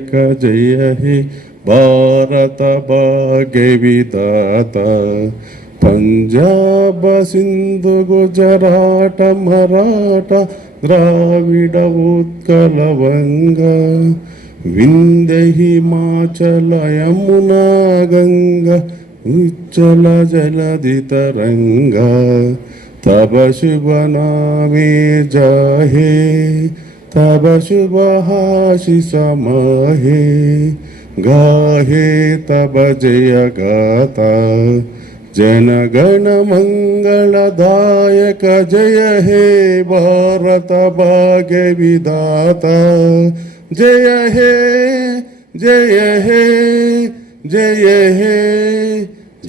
दायक जय हे भारत भाग्य विधाता पंजाब सिंधु गुजरात मराठा द्राविड उत्कल वंगा विंध्य हिमाचल यमुना गंगा उच्चल जलधि तरंगा तब शुभ नामे जाहे तब शुभ आशीष माहे गाहे तब जय गाता जन गण मंगलदायक जय हे भारत भाग्य विधाता जय हे जय हे जय हे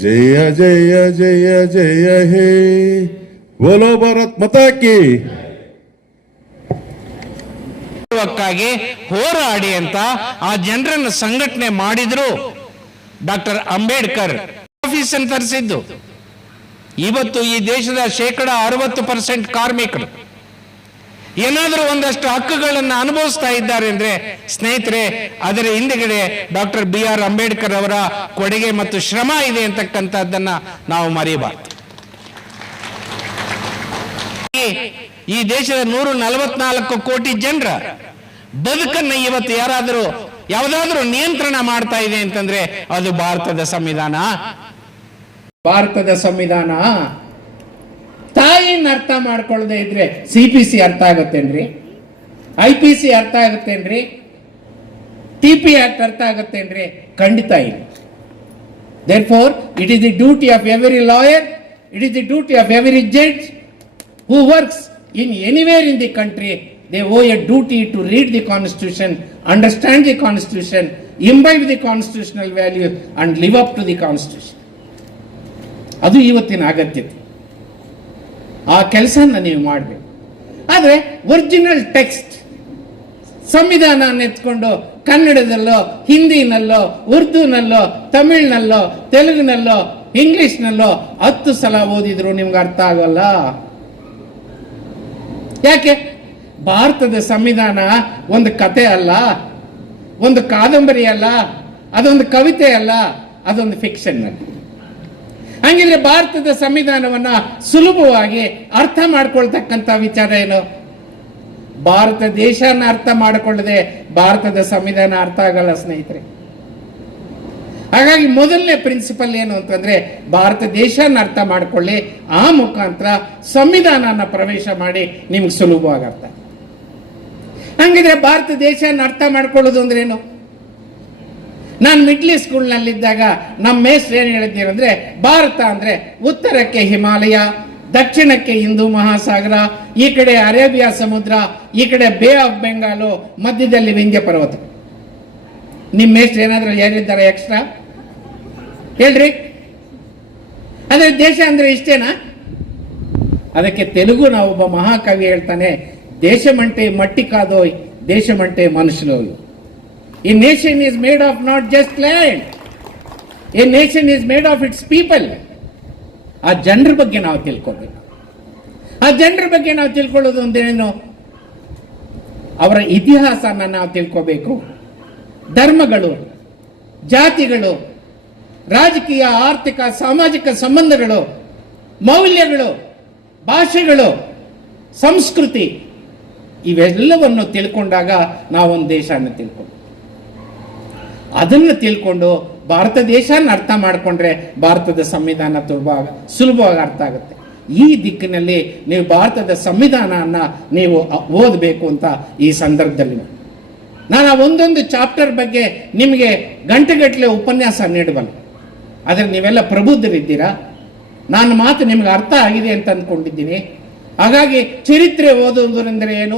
जय जय जय जय हे बोलो भारत माता की ಹೋರಾಡಿ ಅಂತ ಆ ಜನರನ್ನು ಸಂಘಟನೆ ಮಾಡಿದ್ರು ಡಾಕ್ಟರ್ ಅಂಬೇಡ್ಕರ್ ಆಫೀಸ್ ಅಂತ ತರಿಸಿದ್ದು. ಇವತ್ತು ಈ ದೇಶದ 60% ಕಾರ್ಮಿಕರು ಏನಾದರೂ ಒಂದಷ್ಟು ಹಕ್ಕುಗಳನ್ನು ಅನುಭವಿಸ್ತಾ ಇದ್ದಾರೆ ಅಂದ್ರೆ ಸ್ನೇಹಿತರೆ ಅದರ ಹಿಂದೆಗಡೆ ಡಾಕ್ಟರ್ BR ಅಂಬೇಡ್ಕರ್ ಅವರ ಕೊಡುಗೆ ಮತ್ತು ಶ್ರಮ ಇದೆ ಅಂತಕ್ಕಂಥದ್ದನ್ನ ನಾವು ಮರೆಯಬಾರದು. ಈ ದೇಶದ 144 ಕೋಟಿ ಜನರ ಬದುಕನ್ನು ಇವತ್ತು ಯಾವುದಾದ್ರೂ ನಿಯಂತ್ರಣ ಮಾಡ್ತಾ ಇದೆ ಅಂತಂದ್ರೆ ಅದು ಭಾರತದ ಸಂವಿಧಾನ. ಭಾರತದ ಸಂವಿಧಾನ ತಾಯಿನ ಅರ್ಥ ಮಾಡ್ಕೊಳ್ಳದೆ ಇದ್ರೆ CPC ಅರ್ಥ ಆಗುತ್ತೇನ್ರಿ? IPC ಅರ್ಥ ಆಗುತ್ತೇನ್ರಿ? TP ಆಕ್ಟ್ ಅರ್ಥ ಆಗುತ್ತೇನ್ರಿ? ಖಂಡಿತ ಇಲ್ಲ. Therefore, it is the duty of every lawyer, it is the duty of every judge who works in anywhere in the country. They owe a duty to read the constitution, understand the constitution, imbibe the constitutional value and live up to the constitution. ಅದು ಇವತ್ತಿನ ಅಗತ್ಯತೆ. ಆ ಕೆಲಸನ ನೀವು ಮಾಡಬೇಕು. ಆದರೆ original text ಸಂವಿಧಾನ ಎತ್ಕೊಂಡು ಕನ್ನಡದಲ್ಲೋ ಹಿಂದಿನಲ್ಲೋ ಉರ್ದುನಲ್ಲೋ ತಮಿಳ್ನಲ್ಲೋ ತೆಲುಗಿನಲ್ಲೋ ಇಂಗ್ಲಿಷ್ನಲ್ಲೋ 10 ಸಲ ಓದಿದ್ರು ನಿಮ್ಗೆ ಅರ್ಥ ಆಗಲ್ಲ. ಯಾಕೆ? ಭಾರತದ ಸಂವಿಧಾನ ಒಂದು ಕತೆ ಅಲ್ಲ, ಒಂದು ಕಾದಂಬರಿ ಅಲ್ಲ, ಅದೊಂದು ಕವಿತೆ ಅಲ್ಲ, ಅದೊಂದು ಫಿಕ್ಷನ್. ಹಂಗಿದ್ರೆ ಭಾರತದ ಸಂವಿಧಾನವನ್ನ ಸುಲಭವಾಗಿ ಅರ್ಥ ಮಾಡ್ಕೊಳ್ತಕ್ಕಂಥ ವಿಚಾರ ಏನು? ಭಾರತ ದೇಶನ ಅರ್ಥ ಮಾಡಿಕೊಳ್ಳದೆ ಭಾರತದ ಸಂವಿಧಾನ ಅರ್ಥ ಆಗಲ್ಲ ಸ್ನೇಹಿತರೆ. ಹಾಗಾಗಿ ಮೊದಲನೇ ಪ್ರಿನ್ಸಿಪಲ್ ಏನು ಅಂತಂದ್ರೆ ಭಾರತ ದೇಶನ ಅರ್ಥ ಮಾಡ್ಕೊಳ್ಳಿ, ಆ ಮುಖಾಂತರ ಸಂವಿಧಾನನ ಪ್ರವೇಶ ಮಾಡಿ ನಿಮ್ಗೆ ಸುಲಭವಾಗಿ ಅರ್ಥ. ಹಂಗಿದ್ರೆ ಭಾರತ ದೇಶನ ಅರ್ಥ ಮಾಡ್ಕೊಳ್ಳೋದು ಅಂದ್ರೇನು? ನಾನು ಮಿಡ್ಲ್ ಸ್ಕೂಲ್ನಲ್ಲಿದ್ದಾಗ ನಮ್ಮ ಮೇಸ್ಟ್ರು ಏನು ಹೇಳಿದ್ದೀರಂದ್ರೆ ಭಾರತ ಅಂದ್ರೆ ಉತ್ತರಕ್ಕೆ ಹಿಮಾಲಯ, ದಕ್ಷಿಣಕ್ಕೆ ಹಿಂದೂ ಮಹಾಸಾಗರ, ಈ ಕಡೆ ಅರೇಬಿಯಾ ಸಮುದ್ರ, ಈ ಕಡೆ ಬೇ ಆಫ್ ಬೆಂಗಾಲು, ಮಧ್ಯದಲ್ಲಿ ವಿಂಧ್ಯ ಪರ್ವತ. ನಿಮ್ಮ ಮೇಸ್ಟ್ರು ಏನಾದರೂ ಹೇಳಿದ್ದಾರೆ ಎಕ್ಸ್ಟ್ರಾ? ಹೇಳ್ರಿ. ಅದೇ ದೇಶ ಅಂದ್ರೆ ಇಷ್ಟೇನಾ? ಅದಕ್ಕೆ ತೆಲುಗು ನಾವು ಒಬ್ಬ ಮಹಾಕವಿ ಹೇಳ್ತಾನೆ, ದೇಶಮಂಟೆ ಮಟ್ಟಿ ಕಾದೋಯ್ ದೇಶಮಂಟೆ ಮನುಷ್ಯನೋಯ್. A nation is made of not just land. A nation is made of its people. ಆ ಜನರ ಬಗ್ಗೆ ನಾವು ತಿಳ್ಕೊಳ್ಬೇಕು. ಆ ಜನರ ಬಗ್ಗೆ ನಾವು ತಿಳ್ಕೊಳ್ಳೋದು ಅಂದೇನು? ಅವರ ಇತಿಹಾಸನ ನಾವು ತಿಳ್ಕೋಬೇಕು. ಧರ್ಮಗಳು, ಜಾತಿಗಳು, ರಾಜಕೀಯ, ಆರ್ಥಿಕ, ಸಾಮಾಜಿಕ ಸಂಬಂಧಗಳು, ಮೌಲ್ಯಗಳು, ಭಾಷೆಗಳು, ಸಂಸ್ಕೃತಿ ಇವೆಲ್ಲವನ್ನು ತಿಳ್ಕೊಂಡಾಗ ನಾವೊಂದು ದೇಶನ ತಿಳ್ಕೊಂಡು ಅದನ್ನು ತಿಳ್ಕೊಂಡು ಭಾರತ ದೇಶನ ಅರ್ಥ ಮಾಡಿಕೊಂಡ್ರೆ ಭಾರತದ ಸಂವಿಧಾನ ಸುಲಭವಾಗಿ ಅರ್ಥ ಆಗುತ್ತೆ. ಈ ದಿಕ್ಕಿನಲ್ಲಿ ನೀವು ಭಾರತದ ಸಂವಿಧಾನನ ನೀವು ಓದಬೇಕು ಅಂತ ಈ ಸಂದರ್ಭದಲ್ಲಿ ನಾನು ಒಂದೊಂದು ಚಾಪ್ಟರ್ ಬಗ್ಗೆ ನಿಮಗೆ ಗಂಟೆಗಟ್ಟಲೆ ಉಪನ್ಯಾಸ ನೀಡಬಲ್ಲ. ಆದರೆ ನೀವೆಲ್ಲ ಪ್ರಬುದ್ಧರಿದ್ದೀರಾ, ನನ್ನ ಮಾತು ನಿಮ್ಗೆ ಅರ್ಥ ಆಗಿದೆ ಅಂತ ಅಂದ್ಕೊಂಡಿದ್ದೀನಿ. ಹಾಗಾಗಿ ಚರಿತ್ರೆ ಓದುವುದರಿಂದ ಏನು,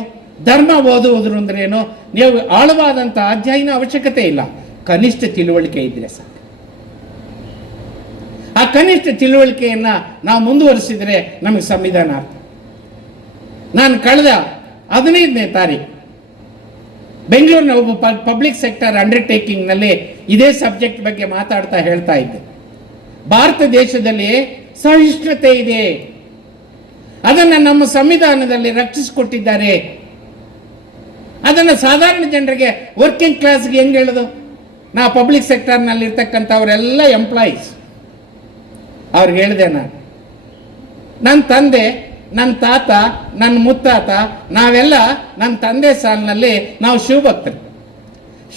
ಧರ್ಮ ಓದುವುದರಿಂದ ಏನು, ನೀವು ಆಳವಾದಂಥ ಅಧ್ಯಯನ ಅವಶ್ಯಕತೆ ಇಲ್ಲ, ಕನಿಷ್ಠ ತಿಳುವಳಿಕೆ ಇದ್ರೆ ಸಾಕು. ಆ ಕನಿಷ್ಠ ತಿಳುವಳಿಕೆಯನ್ನ ನಾವು ಮುಂದುವರಿಸಿದರೆ ನಮಗೆ ಸಂವಿಧಾನ ಅರ್ಥ. ನಾನು ಕಳೆದ 15ನೇ ತಾರೀಕು ಬೆಂಗಳೂರಿನ ಒಬ್ಬ ಪಬ್ಲಿಕ್ ಸೆಕ್ಟರ್ ಅಂಡರ್ಟೇಕಿಂಗ್ ನಲ್ಲಿ ಇದೇ ಸಬ್ಜೆಕ್ಟ್ ಬಗ್ಗೆ ಮಾತಾಡ್ತಾ ಹೇಳ್ತಾ ಇದ್ದೆ. ಭಾರತ ದೇಶದಲ್ಲಿ ಸಹಿಷ್ಣುತೆ ಇದೆ, ಅದನ್ನು ನಮ್ಮ ಸಂವಿಧಾನದಲ್ಲಿ ರಕ್ಷಿಸಿಕೊಟ್ಟಿದ್ದಾರೆ. ಅದನ್ನು ಸಾಧಾರಣ ಜನರಿಗೆ ವರ್ಕಿಂಗ್ ಕ್ಲಾಸ್ಗೆ ಹೆಂಗೆ ಹೇಳೋದು? ನಾ ಪಬ್ಲಿಕ್ ಸೆಕ್ಟರ್ನಲ್ಲಿ ಇರ್ತಕ್ಕಂಥವರೆಲ್ಲ ಎಂಪ್ಲಾಯೀಸ್, ಅವ್ರಿಗೆ ಹೇಳಿದೆ ನಾನು, ನನ್ನ ತಂದೆ, ನನ್ನ ತಾತ, ನನ್ನ ಮುತ್ತಾತ, ನಾವೆಲ್ಲ ನನ್ನ ತಂದೆ ಸಾಲಿನಲ್ಲಿ ನಾವು ಶಿವಭಕ್ತರು.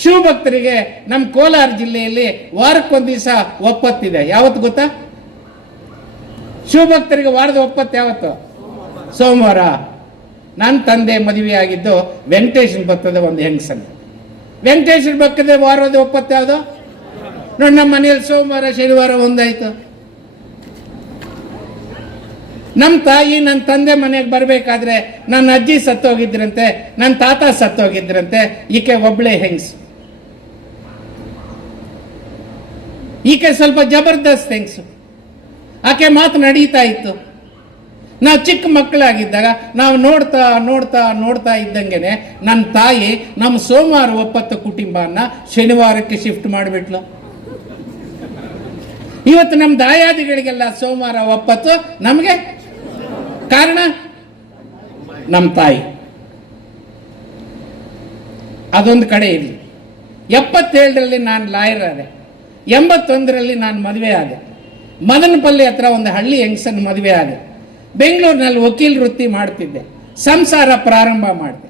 ಶಿವಭಕ್ತರಿಗೆ ನಮ್ಮ ಕೋಲಾರ ಜಿಲ್ಲೆಯಲ್ಲಿ ವಾರಕ್ಕೊಂದು ದಿವಸ ಒಪ್ಪತ್ತಿದೆ. ಯಾವತ್ತು ಗೊತ್ತಾ? ಶಿವಭಕ್ತರಿಗೆ ವಾರದ ಒಪ್ಪತ್ತು ಯಾವತ್ತು? ಸೋಮವಾರ. ನನ್ನ ತಂದೆ ಮದುವೆ ಆಗಿದ್ದು ವೆಂಕಟೇಶ್ವರ ಭಕ್ತದ ಒಂದು ಹೆಂಗಸನ್. ವೆಂಕಟೇಶ್ವರ ಭಕ್ತದ ವಾರದ ಒಪ್ಪತ್ತು ಯಾವುದು? ನೋಡಿ, ನಮ್ಮ ಮನೆಯಲ್ಲಿ ಸೋಮವಾರ ಶನಿವಾರ ಒಂದಾಯ್ತು. ನಮ್ಮ ತಾಯಿ ನನ್ನ ತಂದೆ ಮನೆಗೆ ಬರಬೇಕಾದ್ರೆ ನನ್ನ ಅಜ್ಜಿ ಸತ್ತೋಗಿದ್ರಂತೆ, ನನ್ನ ತಾತ ಸತ್ತೋಗಿದ್ರಂತೆ, ಈಕೆ ಒಬ್ಳೆ ಹೆಂಗಸು. ಈಕೆ ಸ್ವಲ್ಪ ಜಬರ್ದಸ್ತ್ ಹೆಂಗಸು. ಆಕೆ ಮಾತು ನಡೀತಾ ಇತ್ತು. ನಾವು ಚಿಕ್ಕ ಮಕ್ಕಳಾಗಿದ್ದಾಗ ನಾವು ನೋಡ್ತಾ ನೋಡ್ತಾ ನೋಡ್ತಾ ಇದ್ದಂಗೆನೆ ನನ್ನ ತಾಯಿ ನಮ್ಮ ಸೋಮವಾರ ಒಪ್ಪತ್ತು ಕುಟುಂಬನ ಶನಿವಾರಕ್ಕೆ ಶಿಫ್ಟ್ ಮಾಡಿಬಿಟ್ಲು. ಇವತ್ತು ನಮ್ಮ ದಾಯಾದಿಗಳಿಗೆಲ್ಲ ಸೋಮವಾರ ಒಪ್ಪತ್ತು, ನಮಗೆ ಕಾರಣ ನಮ್ಮ ತಾಯಿ. ಅದೊಂದು ಕಡೆ ಇರಲಿ. 77ರಲ್ಲಿ ನಾನು ಲಾಯರ್ ಆದೆ, 81ರಲ್ಲಿ ನಾನು ಮದುವೆ ಆದೆ. ಮದನಪಲ್ಲಿ ಹತ್ರ ಒಂದು ಹಳ್ಳಿ ಹೆಂಗಸನ್ ಮದುವೆ ಆದೆ. ಬೆಂಗಳೂರಿನಲ್ಲಿ ವಕೀಲ ವೃತ್ತಿ ಮಾಡ್ತಿದ್ದೆ. ಸಂಸಾರ ಪ್ರಾರಂಭ ಮಾಡಿದೆ.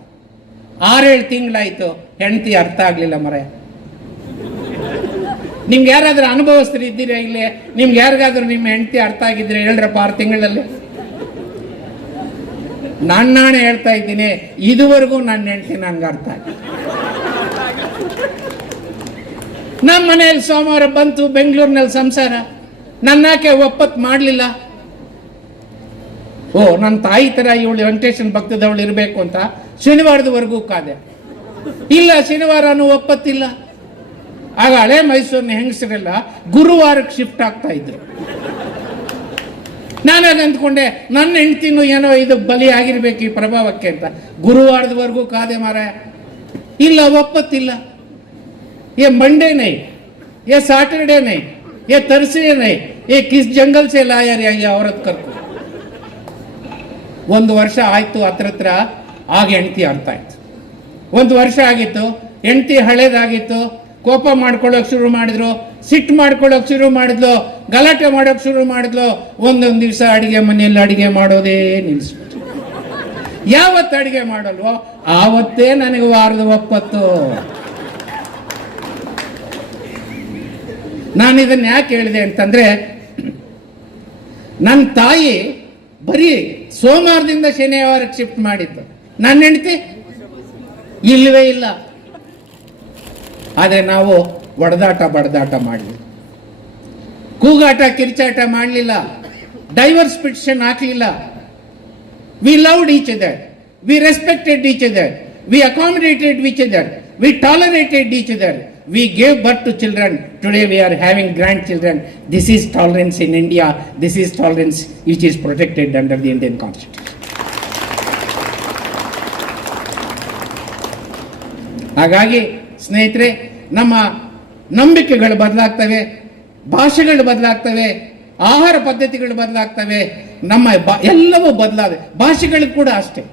6-7 ತಿಂಗಳಾಯ್ತು, ಹೆಂಡತಿ ಅರ್ಥ ಆಗ್ಲಿಲ್ಲ ಮರ. ನಿಮ್ಗೆ ಯಾರಾದ್ರೂ ಅನುಭವಸ್ಥರು ಇದ್ದೀರಾ ಇಲ್ಲಿ? ನಿಮ್ಗೆ ಯಾರಿಗಾದ್ರೂ ನಿಮ್ಮ ಹೆಂಡತಿ ಅರ್ಥ ಆಗಿದ್ರೆ ಹೇಳ್ರಪ್ಪ. 6 ತಿಂಗಳಲ್ಲಿ ನಾನೇ ಹೇಳ್ತಾ ಇದ್ದೀನಿ, ಇದುವರೆಗೂ ನನ್ನ ಹೆಂಡತಿ ನನ್ಗೆ ಅರ್ಥ ಆಗಿ. ನಮ್ಮ ಮನೆಯಲ್ಲಿ ಸೋಮವಾರ ಬಂತು, ಬೆಂಗಳೂರಿನಲ್ಲಿ ಸಂಸಾರ. ನನ್ನಾಕೆ ಒಪ್ಪತ್ತು ಮಾಡಲಿಲ್ಲ. ಓ, ನನ್ನ ತಾಯಿ ತರ ಇವಳು ವೆಂಕಟೇಶ್ವರ ಭಕ್ತದವಳು ಇರಬೇಕು ಅಂತ ಶನಿವಾರದವರೆಗೂ ಕಾದೆ. ಇಲ್ಲ, ಶನಿವಾರನೂ ಒಪ್ಪತ್ತಿಲ್ಲ. ಆಗ ಹಳೆ ಮೈಸೂರಿನ ಹೆಂಗಸರೆಲ್ಲ ಗುರುವಾರಕ್ಕೆ ಶಿಫ್ಟ್ ಆಗ್ತಾ ಇದ್ರು. ನಾನಾಗ ಅಂದ್ಕೊಂಡೆ ನನ್ನ ಹೆಂಡ್ತಿನೂ ಏನೋ ಇದು ಬಲಿ ಆಗಿರ್ಬೇಕು ಈ ಪ್ರಭಾವಕ್ಕೆ ಅಂತ. ಗುರುವಾರದವರೆಗೂ ಕಾದೆ ಮಾರ. ಇಲ್ಲ, ಒಪ್ಪತ್ತಿಲ್ಲ. ये मंडे नहीं, ये सैटरडे नहीं, ये थर्सडे नहीं, ये किस जंगल से लाया रे ये औरत करको. 1 ವರ್ಷ ಆಯ್ತು. ಹತ್ರ ಆಗ ಹೆಂಡತಿ ಅರ್ಥ ಆಯ್ತು. 1 ವರ್ಷ ಆಗಿತ್ತು, ಹೆಂಡತಿ ಹಳೇದಾಗಿತ್ತು. ಕೋಪ ಮಾಡ್ಕೊಳ್ಳೋಕೆ ಶುರು ಮಾಡಿದ್ರು, ಸಿಟ್ಟು ಮಾಡ್ಕೊಳ್ಳೋಕೆ ಶುರು ಮಾಡಿದ್ಲು, ಗಲಾಟೆ ಮಾಡೋಕೆ ಶುರು ಮಾಡಿದ್ಲು. ಒಂದೊಂದು ದಿವಸ ಅಡಿಗೆ ಮನೆಯಲ್ಲಿ ಅಡಿಗೆ ಮಾಡೋದೇ ನಿಲ್ಲಿಸ್ಬಿಟ್ಟು. ಯಾವತ್ತು ಅಡಿಗೆ ಮಾಡಲ್ವೋ ಆವತ್ತೇ ನನಗೆ ವಾರದ ಒಪ್ಪತ್ತು. ನಾನು ಇದನ್ನ ಯಾಕೆ ಹೇಳಿದೆ ಅಂತಂದ್ರೆ, ನನ್ನ ತಾಯಿ ಬರೀ ಸೋಮವಾರದಿಂದ ಶನಿವಾರಕ್ಕೆ ಶಿಫ್ಟ್ ಮಾಡಿದ್ದು. ನನ್ನ ಹೆಂಡತಿ ಇಲ್ಲವೇ ಇಲ್ಲ. ಆದರೆ ನಾವು ಒಡೆದಾಟ ಬಡದಾಟ ಮಾಡಲಿಲ್ಲ, ಕೂಗಾಟ ಕಿರ್ಚಾಟ ಮಾಡಲಿಲ್ಲ, ಡೈವರ್ಸ್ ಪಿಟಿಷನ್ ಹಾಕಲಿಲ್ಲ. We loved each other, we respected each other, we accommodated each other, we tolerated each other. We gave birth to children. Today we are having grandchildren. This is tolerance in India. This is tolerance which is protected under the Indian Constitution. ಹಾಗಾಗಿ ಸ್ನೇಹಿತರೆ, ನಮ್ಮ ನಂಬಿಕೆಗಳು ಬದಲಾಗ್ತವೆ, ಭಾಷೆಗಳು ಬದಲಾಗ್ತವೆ, ಆಹಾರ ಪದ್ಧತಿಗಳು ಬದಲಾಗ್ತವೆ, ನಮ್ಮ ಎಲ್ಲವೂ ಬದಲಾದೆ. ಭಾಷೆಗಳು ಕೂಡ ಅಷ್ಟೇ.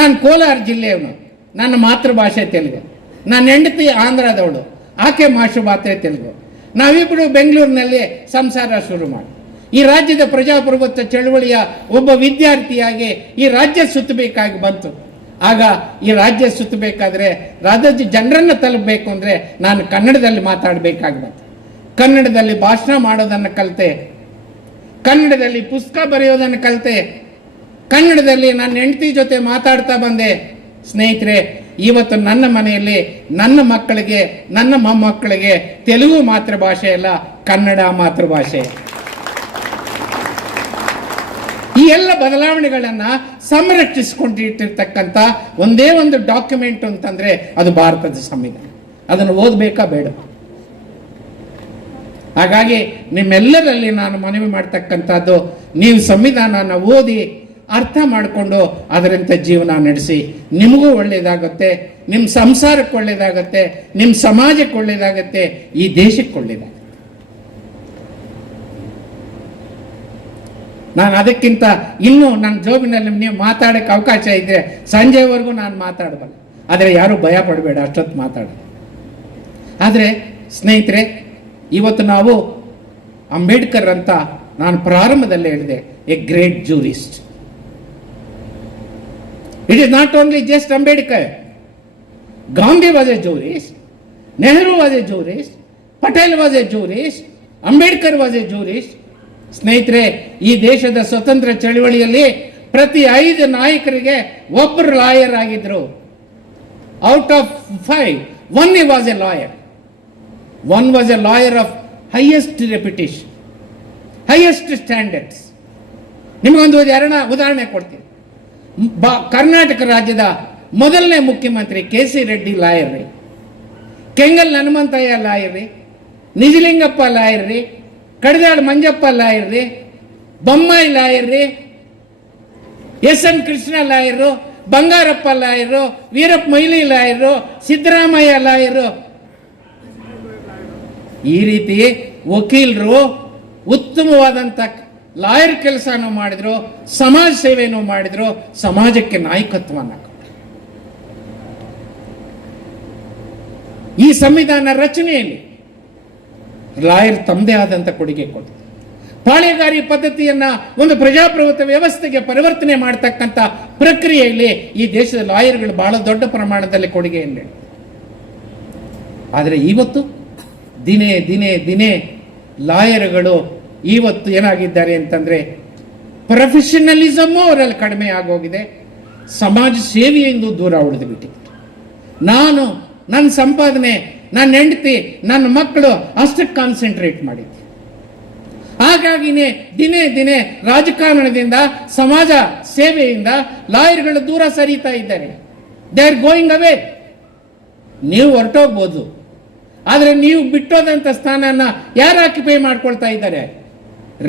ನಾನು ಕೋಲಾರ ಜಿಲ್ಲೆಯವನು, ನನ್ನ ಮಾತೃಭಾಷೆ ತೆಲುಗು. ನನ್ನ ಹೆಂಡತಿ ಆಂಧ್ರದವಳು, ಆಕೆ ಮಾತೃಭಾಷೆ ತೆಲುಗು. ನಾವಿಬ್ಬರು ಬೆಂಗಳೂರಿನಲ್ಲಿ ಸಂಸಾರ ಶುರು ಮಾಡಿ ಈ ರಾಜ್ಯದ ಪ್ರಜಾಪ್ರಭುತ್ವ ಚಳವಳಿಯ ಒಬ್ಬ ವಿದ್ಯಾರ್ಥಿಯಾಗಿ ಈ ರಾಜ್ಯ ಸುತ್ತಬೇಕಾಗಿ ಬಂತು. ಆಗ ಈ ರಾಜ್ಯ ಸುತ್ತಬೇಕಾದ್ರೆ, ರಾಜ್ಯದ ಜನರನ್ನು ತಲುಪಬೇಕು ಅಂದರೆ ನಾನು ಕನ್ನಡದಲ್ಲಿ ಮಾತಾಡಬೇಕಾಗಿ ಬಂತು. ಕನ್ನಡದಲ್ಲಿ ಭಾಷಣ ಮಾಡೋದನ್ನು ಕಲಿತೆ, ಕನ್ನಡದಲ್ಲಿ ಪುಸ್ತಕ ಬರೆಯೋದನ್ನು ಕಲಿತೆ, ಕನ್ನಡದಲ್ಲಿ ನನ್ನ ಹೆಂಡತಿ ಜೊತೆ ಮಾತಾಡ್ತಾ ಬಂದೆ. ಸ್ನೇಹಿತರೆ, ಇವತ್ತು ನನ್ನ ಮನೆಯಲ್ಲಿ ನನ್ನ ಮಕ್ಕಳಿಗೆ, ನನ್ನ ಮೊಮ್ಮಕ್ಕಳಿಗೆ ತೆಲುಗು ಮಾತೃಭಾಷೆ ಅಲ್ಲ, ಕನ್ನಡ ಮಾತೃಭಾಷೆ. ಈ ಎಲ್ಲ ಬದಲಾವಣೆಗಳನ್ನ ಸಂರಕ್ಷಿಸಿಕೊಂಡಿಟ್ಟಿರ್ತಕ್ಕಂಥ ಒಂದೇ ಒಂದು ಡಾಕ್ಯುಮೆಂಟ್ ಅಂತಂದ್ರೆ ಅದು ಭಾರತದ ಸಂವಿಧಾನ. ಅದನ್ನು ಓದಬೇಕಾ ಬೇಡ? ಹಾಗಾಗಿ ನಿಮ್ಮೆಲ್ಲರಲ್ಲಿ ನಾನು ಮನವಿ ಮಾಡ್ತಕ್ಕಂಥದ್ದು, ನೀವು ಸಂವಿಧಾನನ ಓದಿ ಅರ್ಥ ಮಾಡಿಕೊಂಡು ಅದರಂತೆ ಜೀವನ ನಡೆಸಿ. ನಿಮಗೂ ಒಳ್ಳೇದಾಗುತ್ತೆ, ನಿಮ್ಮ ಸಂಸಾರಕ್ಕೆ ಒಳ್ಳೇದಾಗತ್ತೆ, ನಿಮ್ಮ ಸಮಾಜಕ್ಕೆ ಒಳ್ಳೇದಾಗತ್ತೆ, ಈ ದೇಶಕ್ಕೆ ಒಳ್ಳೇದಾಗತ್ತೆ. ನಾನು ಅದಕ್ಕಿಂತ ಇನ್ನೂ ನನ್ನ ಜೋಬಿನಲ್ಲಿ ನೀವು ಮಾತಾಡೋಕ್ಕೆ ಅವಕಾಶ ಇದ್ರೆ ಸಂಜೆವರೆಗೂ ನಾನು ಮಾತಾಡಬಲ್ಲ. ಆದರೆ ಯಾರು ಭಯ ಪಡಬೇಡ, ಅಷ್ಟೊತ್ತು ಮಾತಾಡೋದು. ಆದರೆ ಸ್ನೇಹಿತರೆ, ಇವತ್ತು ನಾವು ಅಂಬೇಡ್ಕರ್ ಅಂತ ನಾನು ಪ್ರಾರಂಭದಲ್ಲೇ ಹೇಳಿದೆ, A great jurist. It is not only just Ambedkar. Gandhi was A jurist, Nehru was A jurist, Patel was A jurist, Ambedkar was A jurist. ಸ್ನೇಹಿತರೆ, ಈ ದೇಶದ ಸ್ವತಂತ್ರ ಚಳವಳಿಯಲ್ಲಿ ಪ್ರತಿ 5 ನಾಯಕರಿಗೆ ಒಬ್ಬರು ಲಾಯರ್ ಆಗಿದ್ರು. Out of 5, 1 was A lawyer. 1 was A lawyer of highest reputation, highest standards. ನಿಮಗೊಂದು ಉದಾಹರಣೆ ಕೊಡ್ತೀನಿ. ಕರ್ನಾಟಕ ರಾಜ್ಯದ ಮೊದಲನೇ ಮುಖ್ಯಮಂತ್ರಿ KC ರೆಡ್ಡಿ ಲಾಯರ್ ರೀ, ಕೆಂಗಲ್ ಹನುಮಂತಯ್ಯ ಲಾಯರ್ ರೀ, ನಿಜಲಿಂಗಪ್ಪ ಲಾಯರ್ ರೀ, ಕಡದಾಳ್ ಮಂಜಪ್ಪ ಲಾಯರ್ ರೀ, ಬೊಮ್ಮಾಯಿ ಲಾಯರ್ ರೀ, SN Krishna lawyer, Bangarappa lawyer, Veerappa Moily lawyer, Siddaramaiah lawyer. ಈ ರೀತಿ ವಕೀಲರು ಉತ್ತಮವಾದಂಥ ಲಾಯರ್ ಕೆಲಸನೂ ಮಾಡಿದ್ರು, ಸಮಾಜ ಸೇವೆನೂ ಮಾಡಿದ್ರು, ಸಮಾಜಕ್ಕೆ ನಾಯಕತ್ವವನ್ನು ಕೊಟ್ಟರು. ಈ ಸಂವಿಧಾನ ರಚನೆಯಲ್ಲಿ ಲಾಯರ್ ತಮ್ಮದೇ ಆದಂಥ ಕೊಡುಗೆ ಕೊಟ್ಟರು. ಪಾಳೆಗಾರಿ ಪದ್ಧತಿಯನ್ನ ಒಂದು ಪ್ರಜಾಪ್ರಭುತ್ವ ವ್ಯವಸ್ಥೆಗೆ ಪರಿವರ್ತನೆ ಮಾಡತಕ್ಕಂಥ ಪ್ರಕ್ರಿಯೆಯಲ್ಲಿ ಈ ದೇಶದ ಲಾಯರ್ಗಳು ಬಹಳ ದೊಡ್ಡ ಪ್ರಮಾಣದಲ್ಲಿ ಕೊಡುಗೆಯನ್ನು ನೀಡಿದರು. ಆದರೆ ಇವತ್ತು ದಿನೇ ದಿನೇ ದಿನೇ ಲಾಯರ್ಗಳು ಇವತ್ತು ಏನಾಗಿದ್ದಾರೆ ಅಂತಂದ್ರೆ, ಪ್ರೊಫೆಷನಲಿಸಮು ಅವರಲ್ಲಿ ಕಡಿಮೆ ಆಗೋಗಿದೆ, ಸಮಾಜ ಸೇವೆಯಿಂದ ದೂರ ಉಳಿದು ಬಿಟ್ಟಿದ್ದಾರೆ. ನಾನು ನನ್ನ ಸಂಪಾದನೆ, ನನ್ನ ಹೆಂಡತಿ, ನನ್ನ ಮಕ್ಕಳು ಅಷ್ಟಕ್ಕೆ ಕಾನ್ಸಂಟ್ರೇಟ್ ಮಾಡಿದ್ದೆ. ಹಾಗಾಗಿನೇ ದಿನೇ ದಿನೇ ರಾಜಕಾರಣದಿಂದ, ಸಮಾಜ ಸೇವೆಯಿಂದ ಲಾಯರ್ಗಳು ದೂರ ಸರಿತಾ ಇದ್ದಾರೆ. ದೇ ಆರ್ ಗೋಯಿಂಗ್ ಅವೇ. ನೀವು ಹೊರಟೋಗ್ಬೋದು, ಆದರೆ ನೀವು ಬಿಟ್ಟೋದಂಥ ಸ್ಥಾನನ ಯಾರು ಆಕ್ಯುಪೈ ಮಾಡ್ಕೊಳ್ತಾ ಇದ್ದಾರೆ?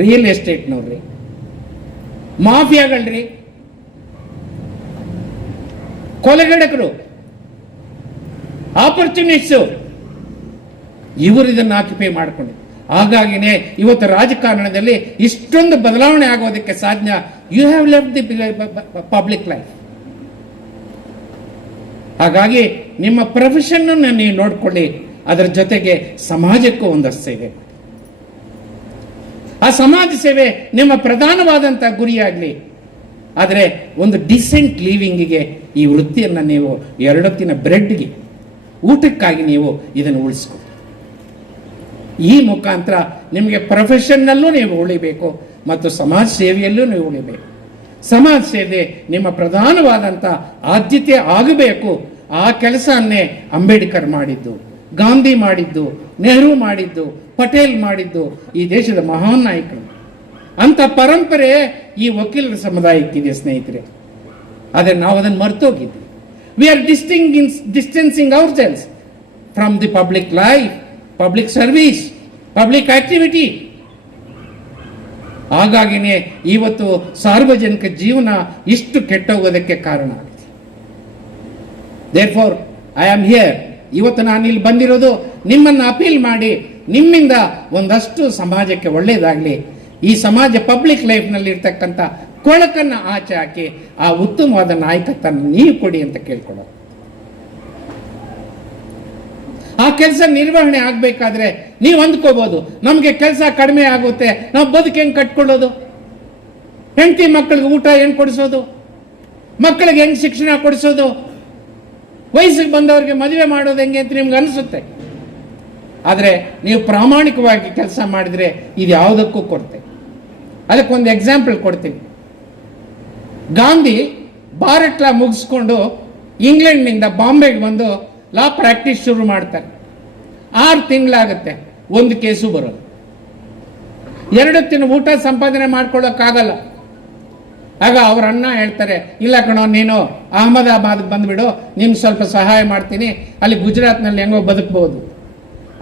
ರಿಯಲ್ ಎಸ್ಟೇಟ್ನವ್ರಿ, ಮಾಫಿಯಾಗಳ್ರಿ, ಕೊಲೆಗಡಕರು, ಆಪರ್ಚುನಿಸ್ಟು, ಇವರು ಇದನ್ನು ಆಕ್ಯುಪೈ ಮಾಡ್ಕೊಂಡು. ಹಾಗಾಗಿನೇ ಇವತ್ತು ರಾಜಕಾರಣದಲ್ಲಿ ಇಷ್ಟೊಂದು ಬದಲಾವಣೆ ಆಗೋದಕ್ಕೆ ಸಾಧ್ಯ. You have left the public life. ಹಾಗಾಗಿ ನಿಮ್ಮ ಪ್ರೊಫೆಷನ್ ನೀವು ನೋಡ್ಕೊಳ್ಳಿ, ಅದರ ಜೊತೆಗೆ ಸಮಾಜಕ್ಕೂ ಒಂದಷ್ಟು ಸೇವೆ ಮಾಡಿ. ಆ ಸಮಾಜ ಸೇವೆ ನಿಮ್ಮ ಪ್ರಧಾನವಾದಂಥ ಗುರಿಯಾಗಲಿ. ಆದರೆ ಒಂದು ಡಿಸೆಂಟ್ ಲಿವಿಂಗಿಗೆ ಈ ವೃತ್ತಿಯನ್ನು ನೀವು 2 ಹೊತ್ತಿನ ಬ್ರೆಡ್ಗೆ, ಊಟಕ್ಕಾಗಿ ನೀವು ಇದನ್ನು ಉಳಿಸ್ಕೊಳ್ಳಿ. ಈ ಮುಖಾಂತರ ನಿಮಗೆ ಪ್ರೊಫೆಷನ್ನಲ್ಲೂ ನೀವು ಉಳಿಬೇಕು ಮತ್ತು ಸಮಾಜ ಸೇವೆಯಲ್ಲೂ ನೀವು ಉಳಿಬೇಕು. ಸಮಾಜ ಸೇವೆ ನಿಮ್ಮ ಪ್ರಧಾನವಾದಂಥ ಆದ್ಯತೆ ಆಗಬೇಕು. ಆ ಕೆಲಸವನ್ನೇ ಅಂಬೇಡ್ಕರ್ ಮಾಡಿದ್ದು, ಗಾಂಧಿ ಮಾಡಿದ್ದು, ನೆಹರು ಮಾಡಿದ್ದು, ಪಟೇಲ್ ಮಾಡಿದ್ದು, ಈ ದೇಶದ ಮಹಾನ್ ನಾಯಕರು. ಅಂತ ಪರಂಪರೆ ಈ ವಕೀಲರ ಸಮುದಾಯಕ್ಕಿದೆ ಸ್ನೇಹಿತರೆ. ಆದರೆ ನಾವು ಅದನ್ನು ಮರ್ತೋಗಿದ್ವಿ. We are distancing ourselves from the public life, public service, public activity. ಹಾಗಾಗಿನೇ ಇವತ್ತು ಸಾರ್ವಜನಿಕ ಜೀವನ ಇಷ್ಟು ಕೆಟ್ಟೋಗೋದಕ್ಕೆ ಕಾರಣ ಆಗಿದೆ. Therefore I am here. ಇವತ್ತು ನಾನು ಇಲ್ಲಿ ಬಂದಿರೋದು ನಿಮ್ಮನ್ನು ಅಪೀಲ್ ಮಾಡಿ, ನಿಮ್ಮಿಂದ ಒಂದಷ್ಟು ಸಮಾಜಕ್ಕೆ ಒಳ್ಳೆಯದಾಗಲಿ, ಈ ಸಮಾಜ ಪಬ್ಲಿಕ್ ಲೈಫ್ನಲ್ಲಿ ಇರ್ತಕ್ಕಂಥ ಕೊಳಕನ್ನು ಆಚೆ ಹಾಕಿ ಆ ಉತ್ತಮವಾದ ನಾಯಕತ್ವ ನೀವು ಕೊಡಿ ಅಂತ ಕೇಳ್ಕೊಳ್ಳೋದು. ಆ ಕೆಲಸ ನಿರ್ವಹಣೆ ಆಗಬೇಕಾದ್ರೆ ನೀವು ಅಂದ್ಕೋಬಹುದು, ನಮಗೆ ಕೆಲಸ ಕಡಿಮೆ ಆಗುತ್ತೆ, ನಾವು ಬದುಕು ಹೆಂಗೆ ಕಟ್ಕೊಳ್ಳೋದು, ಹೆಂಡತಿ ಮಕ್ಕಳಿಗೆ ಊಟ ಹೆಂಗೆ ಕೊಡಿಸೋದು, ಮಕ್ಕಳಿಗೆ ಹೆಂಗೆ ಶಿಕ್ಷಣ ಕೊಡಿಸೋದು, ವಯಸ್ಸಿಗೆ ಬಂದವರಿಗೆ ಮದುವೆ ಮಾಡೋದು ಹೆಂಗೆ ಅಂತ ನಿಮ್ಗೆ ಅನಿಸುತ್ತೆ. ಆದರೆ ನೀವು ಪ್ರಾಮಾಣಿಕವಾಗಿ ಕೆಲಸ ಮಾಡಿದರೆ ಇದು ಯಾವುದಕ್ಕೂ ಕೊರತೆ. ಅದಕ್ಕೊಂದು ಎಕ್ಸಾಂಪಲ್ ಕೊಡ್ತೀನಿ. ಗಾಂಧಿ ಭಾರತ್ ಲಾ ಮುಗಿಸ್ಕೊಂಡು ಇಂಗ್ಲೆಂಡ್ನಿಂದ ಬಾಂಬೆಗೆ ಬಂದು ಲಾ ಪ್ರಾಕ್ಟೀಸ್ ಶುರು ಮಾಡ್ತಾರೆ. 6 ತಿಂಗಳಾಗುತ್ತೆ, 1 ಕೇಸು ಬರೋದು. 2 ಹೊತ್ತಿನ ಊಟ ಸಂಪಾದನೆ ಮಾಡ್ಕೊಳ್ಳೋಕ್ಕಾಗಲ್ಲ. ಆಗ ಅವ್ರ ಅಣ್ಣ ಹೇಳ್ತಾರೆ, ಇಲ್ಲ ಕಣೋ, ನೀನು ಅಹಮದಾಬಾದ್ಗೆ ಬಂದುಬಿಡು, ನಿಮ್ಗೆ ಸ್ವಲ್ಪ ಸಹಾಯ ಮಾಡ್ತೀನಿ, ಅಲ್ಲಿ ಗುಜರಾತ್ನಲ್ಲಿ ಹೆಂಗೋ ಬದುಕಬಹುದು.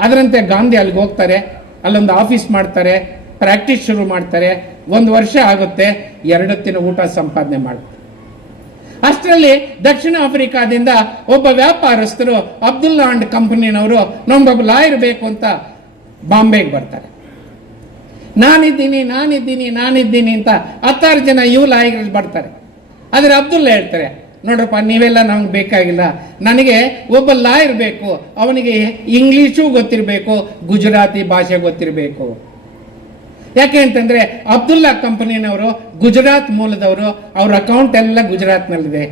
ಅದರಂತೆ ಗಾಂಧಿ ಅಲ್ಲಿಗೆ ಹೋಗ್ತಾರೆ, ಅಲ್ಲೊಂದು ಆಫೀಸ್ ಮಾಡ್ತಾರೆ, ಪ್ರಾಕ್ಟೀಸ್ ಶುರು ಮಾಡ್ತಾರೆ. 1 ವರ್ಷ ಆಗುತ್ತೆ, 2 ಹೊತ್ತಿನ ಊಟ ಸಂಪಾದನೆ ಮಾಡ್ತಾರೆ. ಅಷ್ಟರಲ್ಲಿ ದಕ್ಷಿಣ ಆಫ್ರಿಕಾದಿಂದ ಒಬ್ಬ ವ್ಯಾಪಾರಸ್ಥರು, ಅಬ್ದುಲ್ಲಾ ಅಂಡ್ ಕಂಪನಿನವರು, ನಮ್ಗೊಬ್ಬ ಲಾಯರ್ ಬೇಕು ಅಂತ ಬಾಂಬೆಗೆ ಬರ್ತಾರೆ. ನಾನಿದ್ದೀನಿ ಅಂತ 10 ಜನ ಲಾಯರ್ಗಳು ಬರ್ತಾರೆ. ಆದರೆ ಅಬ್ದುಲ್ಲಾ ಹೇಳ್ತಾರೆ, ನೋಡ್ರಪ್ಪ ನೀವೆಲ್ಲ ನಮ್ಗೆ ಬೇಕಾಗಿಲ್ಲ, ನನಗೆ ಒಬ್ಬ ಲಾಯರ್ ಬೇಕು, ಅವನಿಗೆ ಇಂಗ್ಲೀಷು ಗೊತ್ತಿರಬೇಕು, ಗುಜರಾತಿ ಭಾಷೆ ಗೊತ್ತಿರಬೇಕು. ಯಾಕೆ ಅಂತಂದ್ರೆ ಅಬ್ದುಲ್ಲಾ ಕಂಪನಿನವರು ಗುಜರಾತ್ ಮೂಲದವರು, ಅವ್ರ ಅಕೌಂಟ್ ಎಲ್ಲ ಗುಜರಾತ್ನಲ್ಲಿದೆ.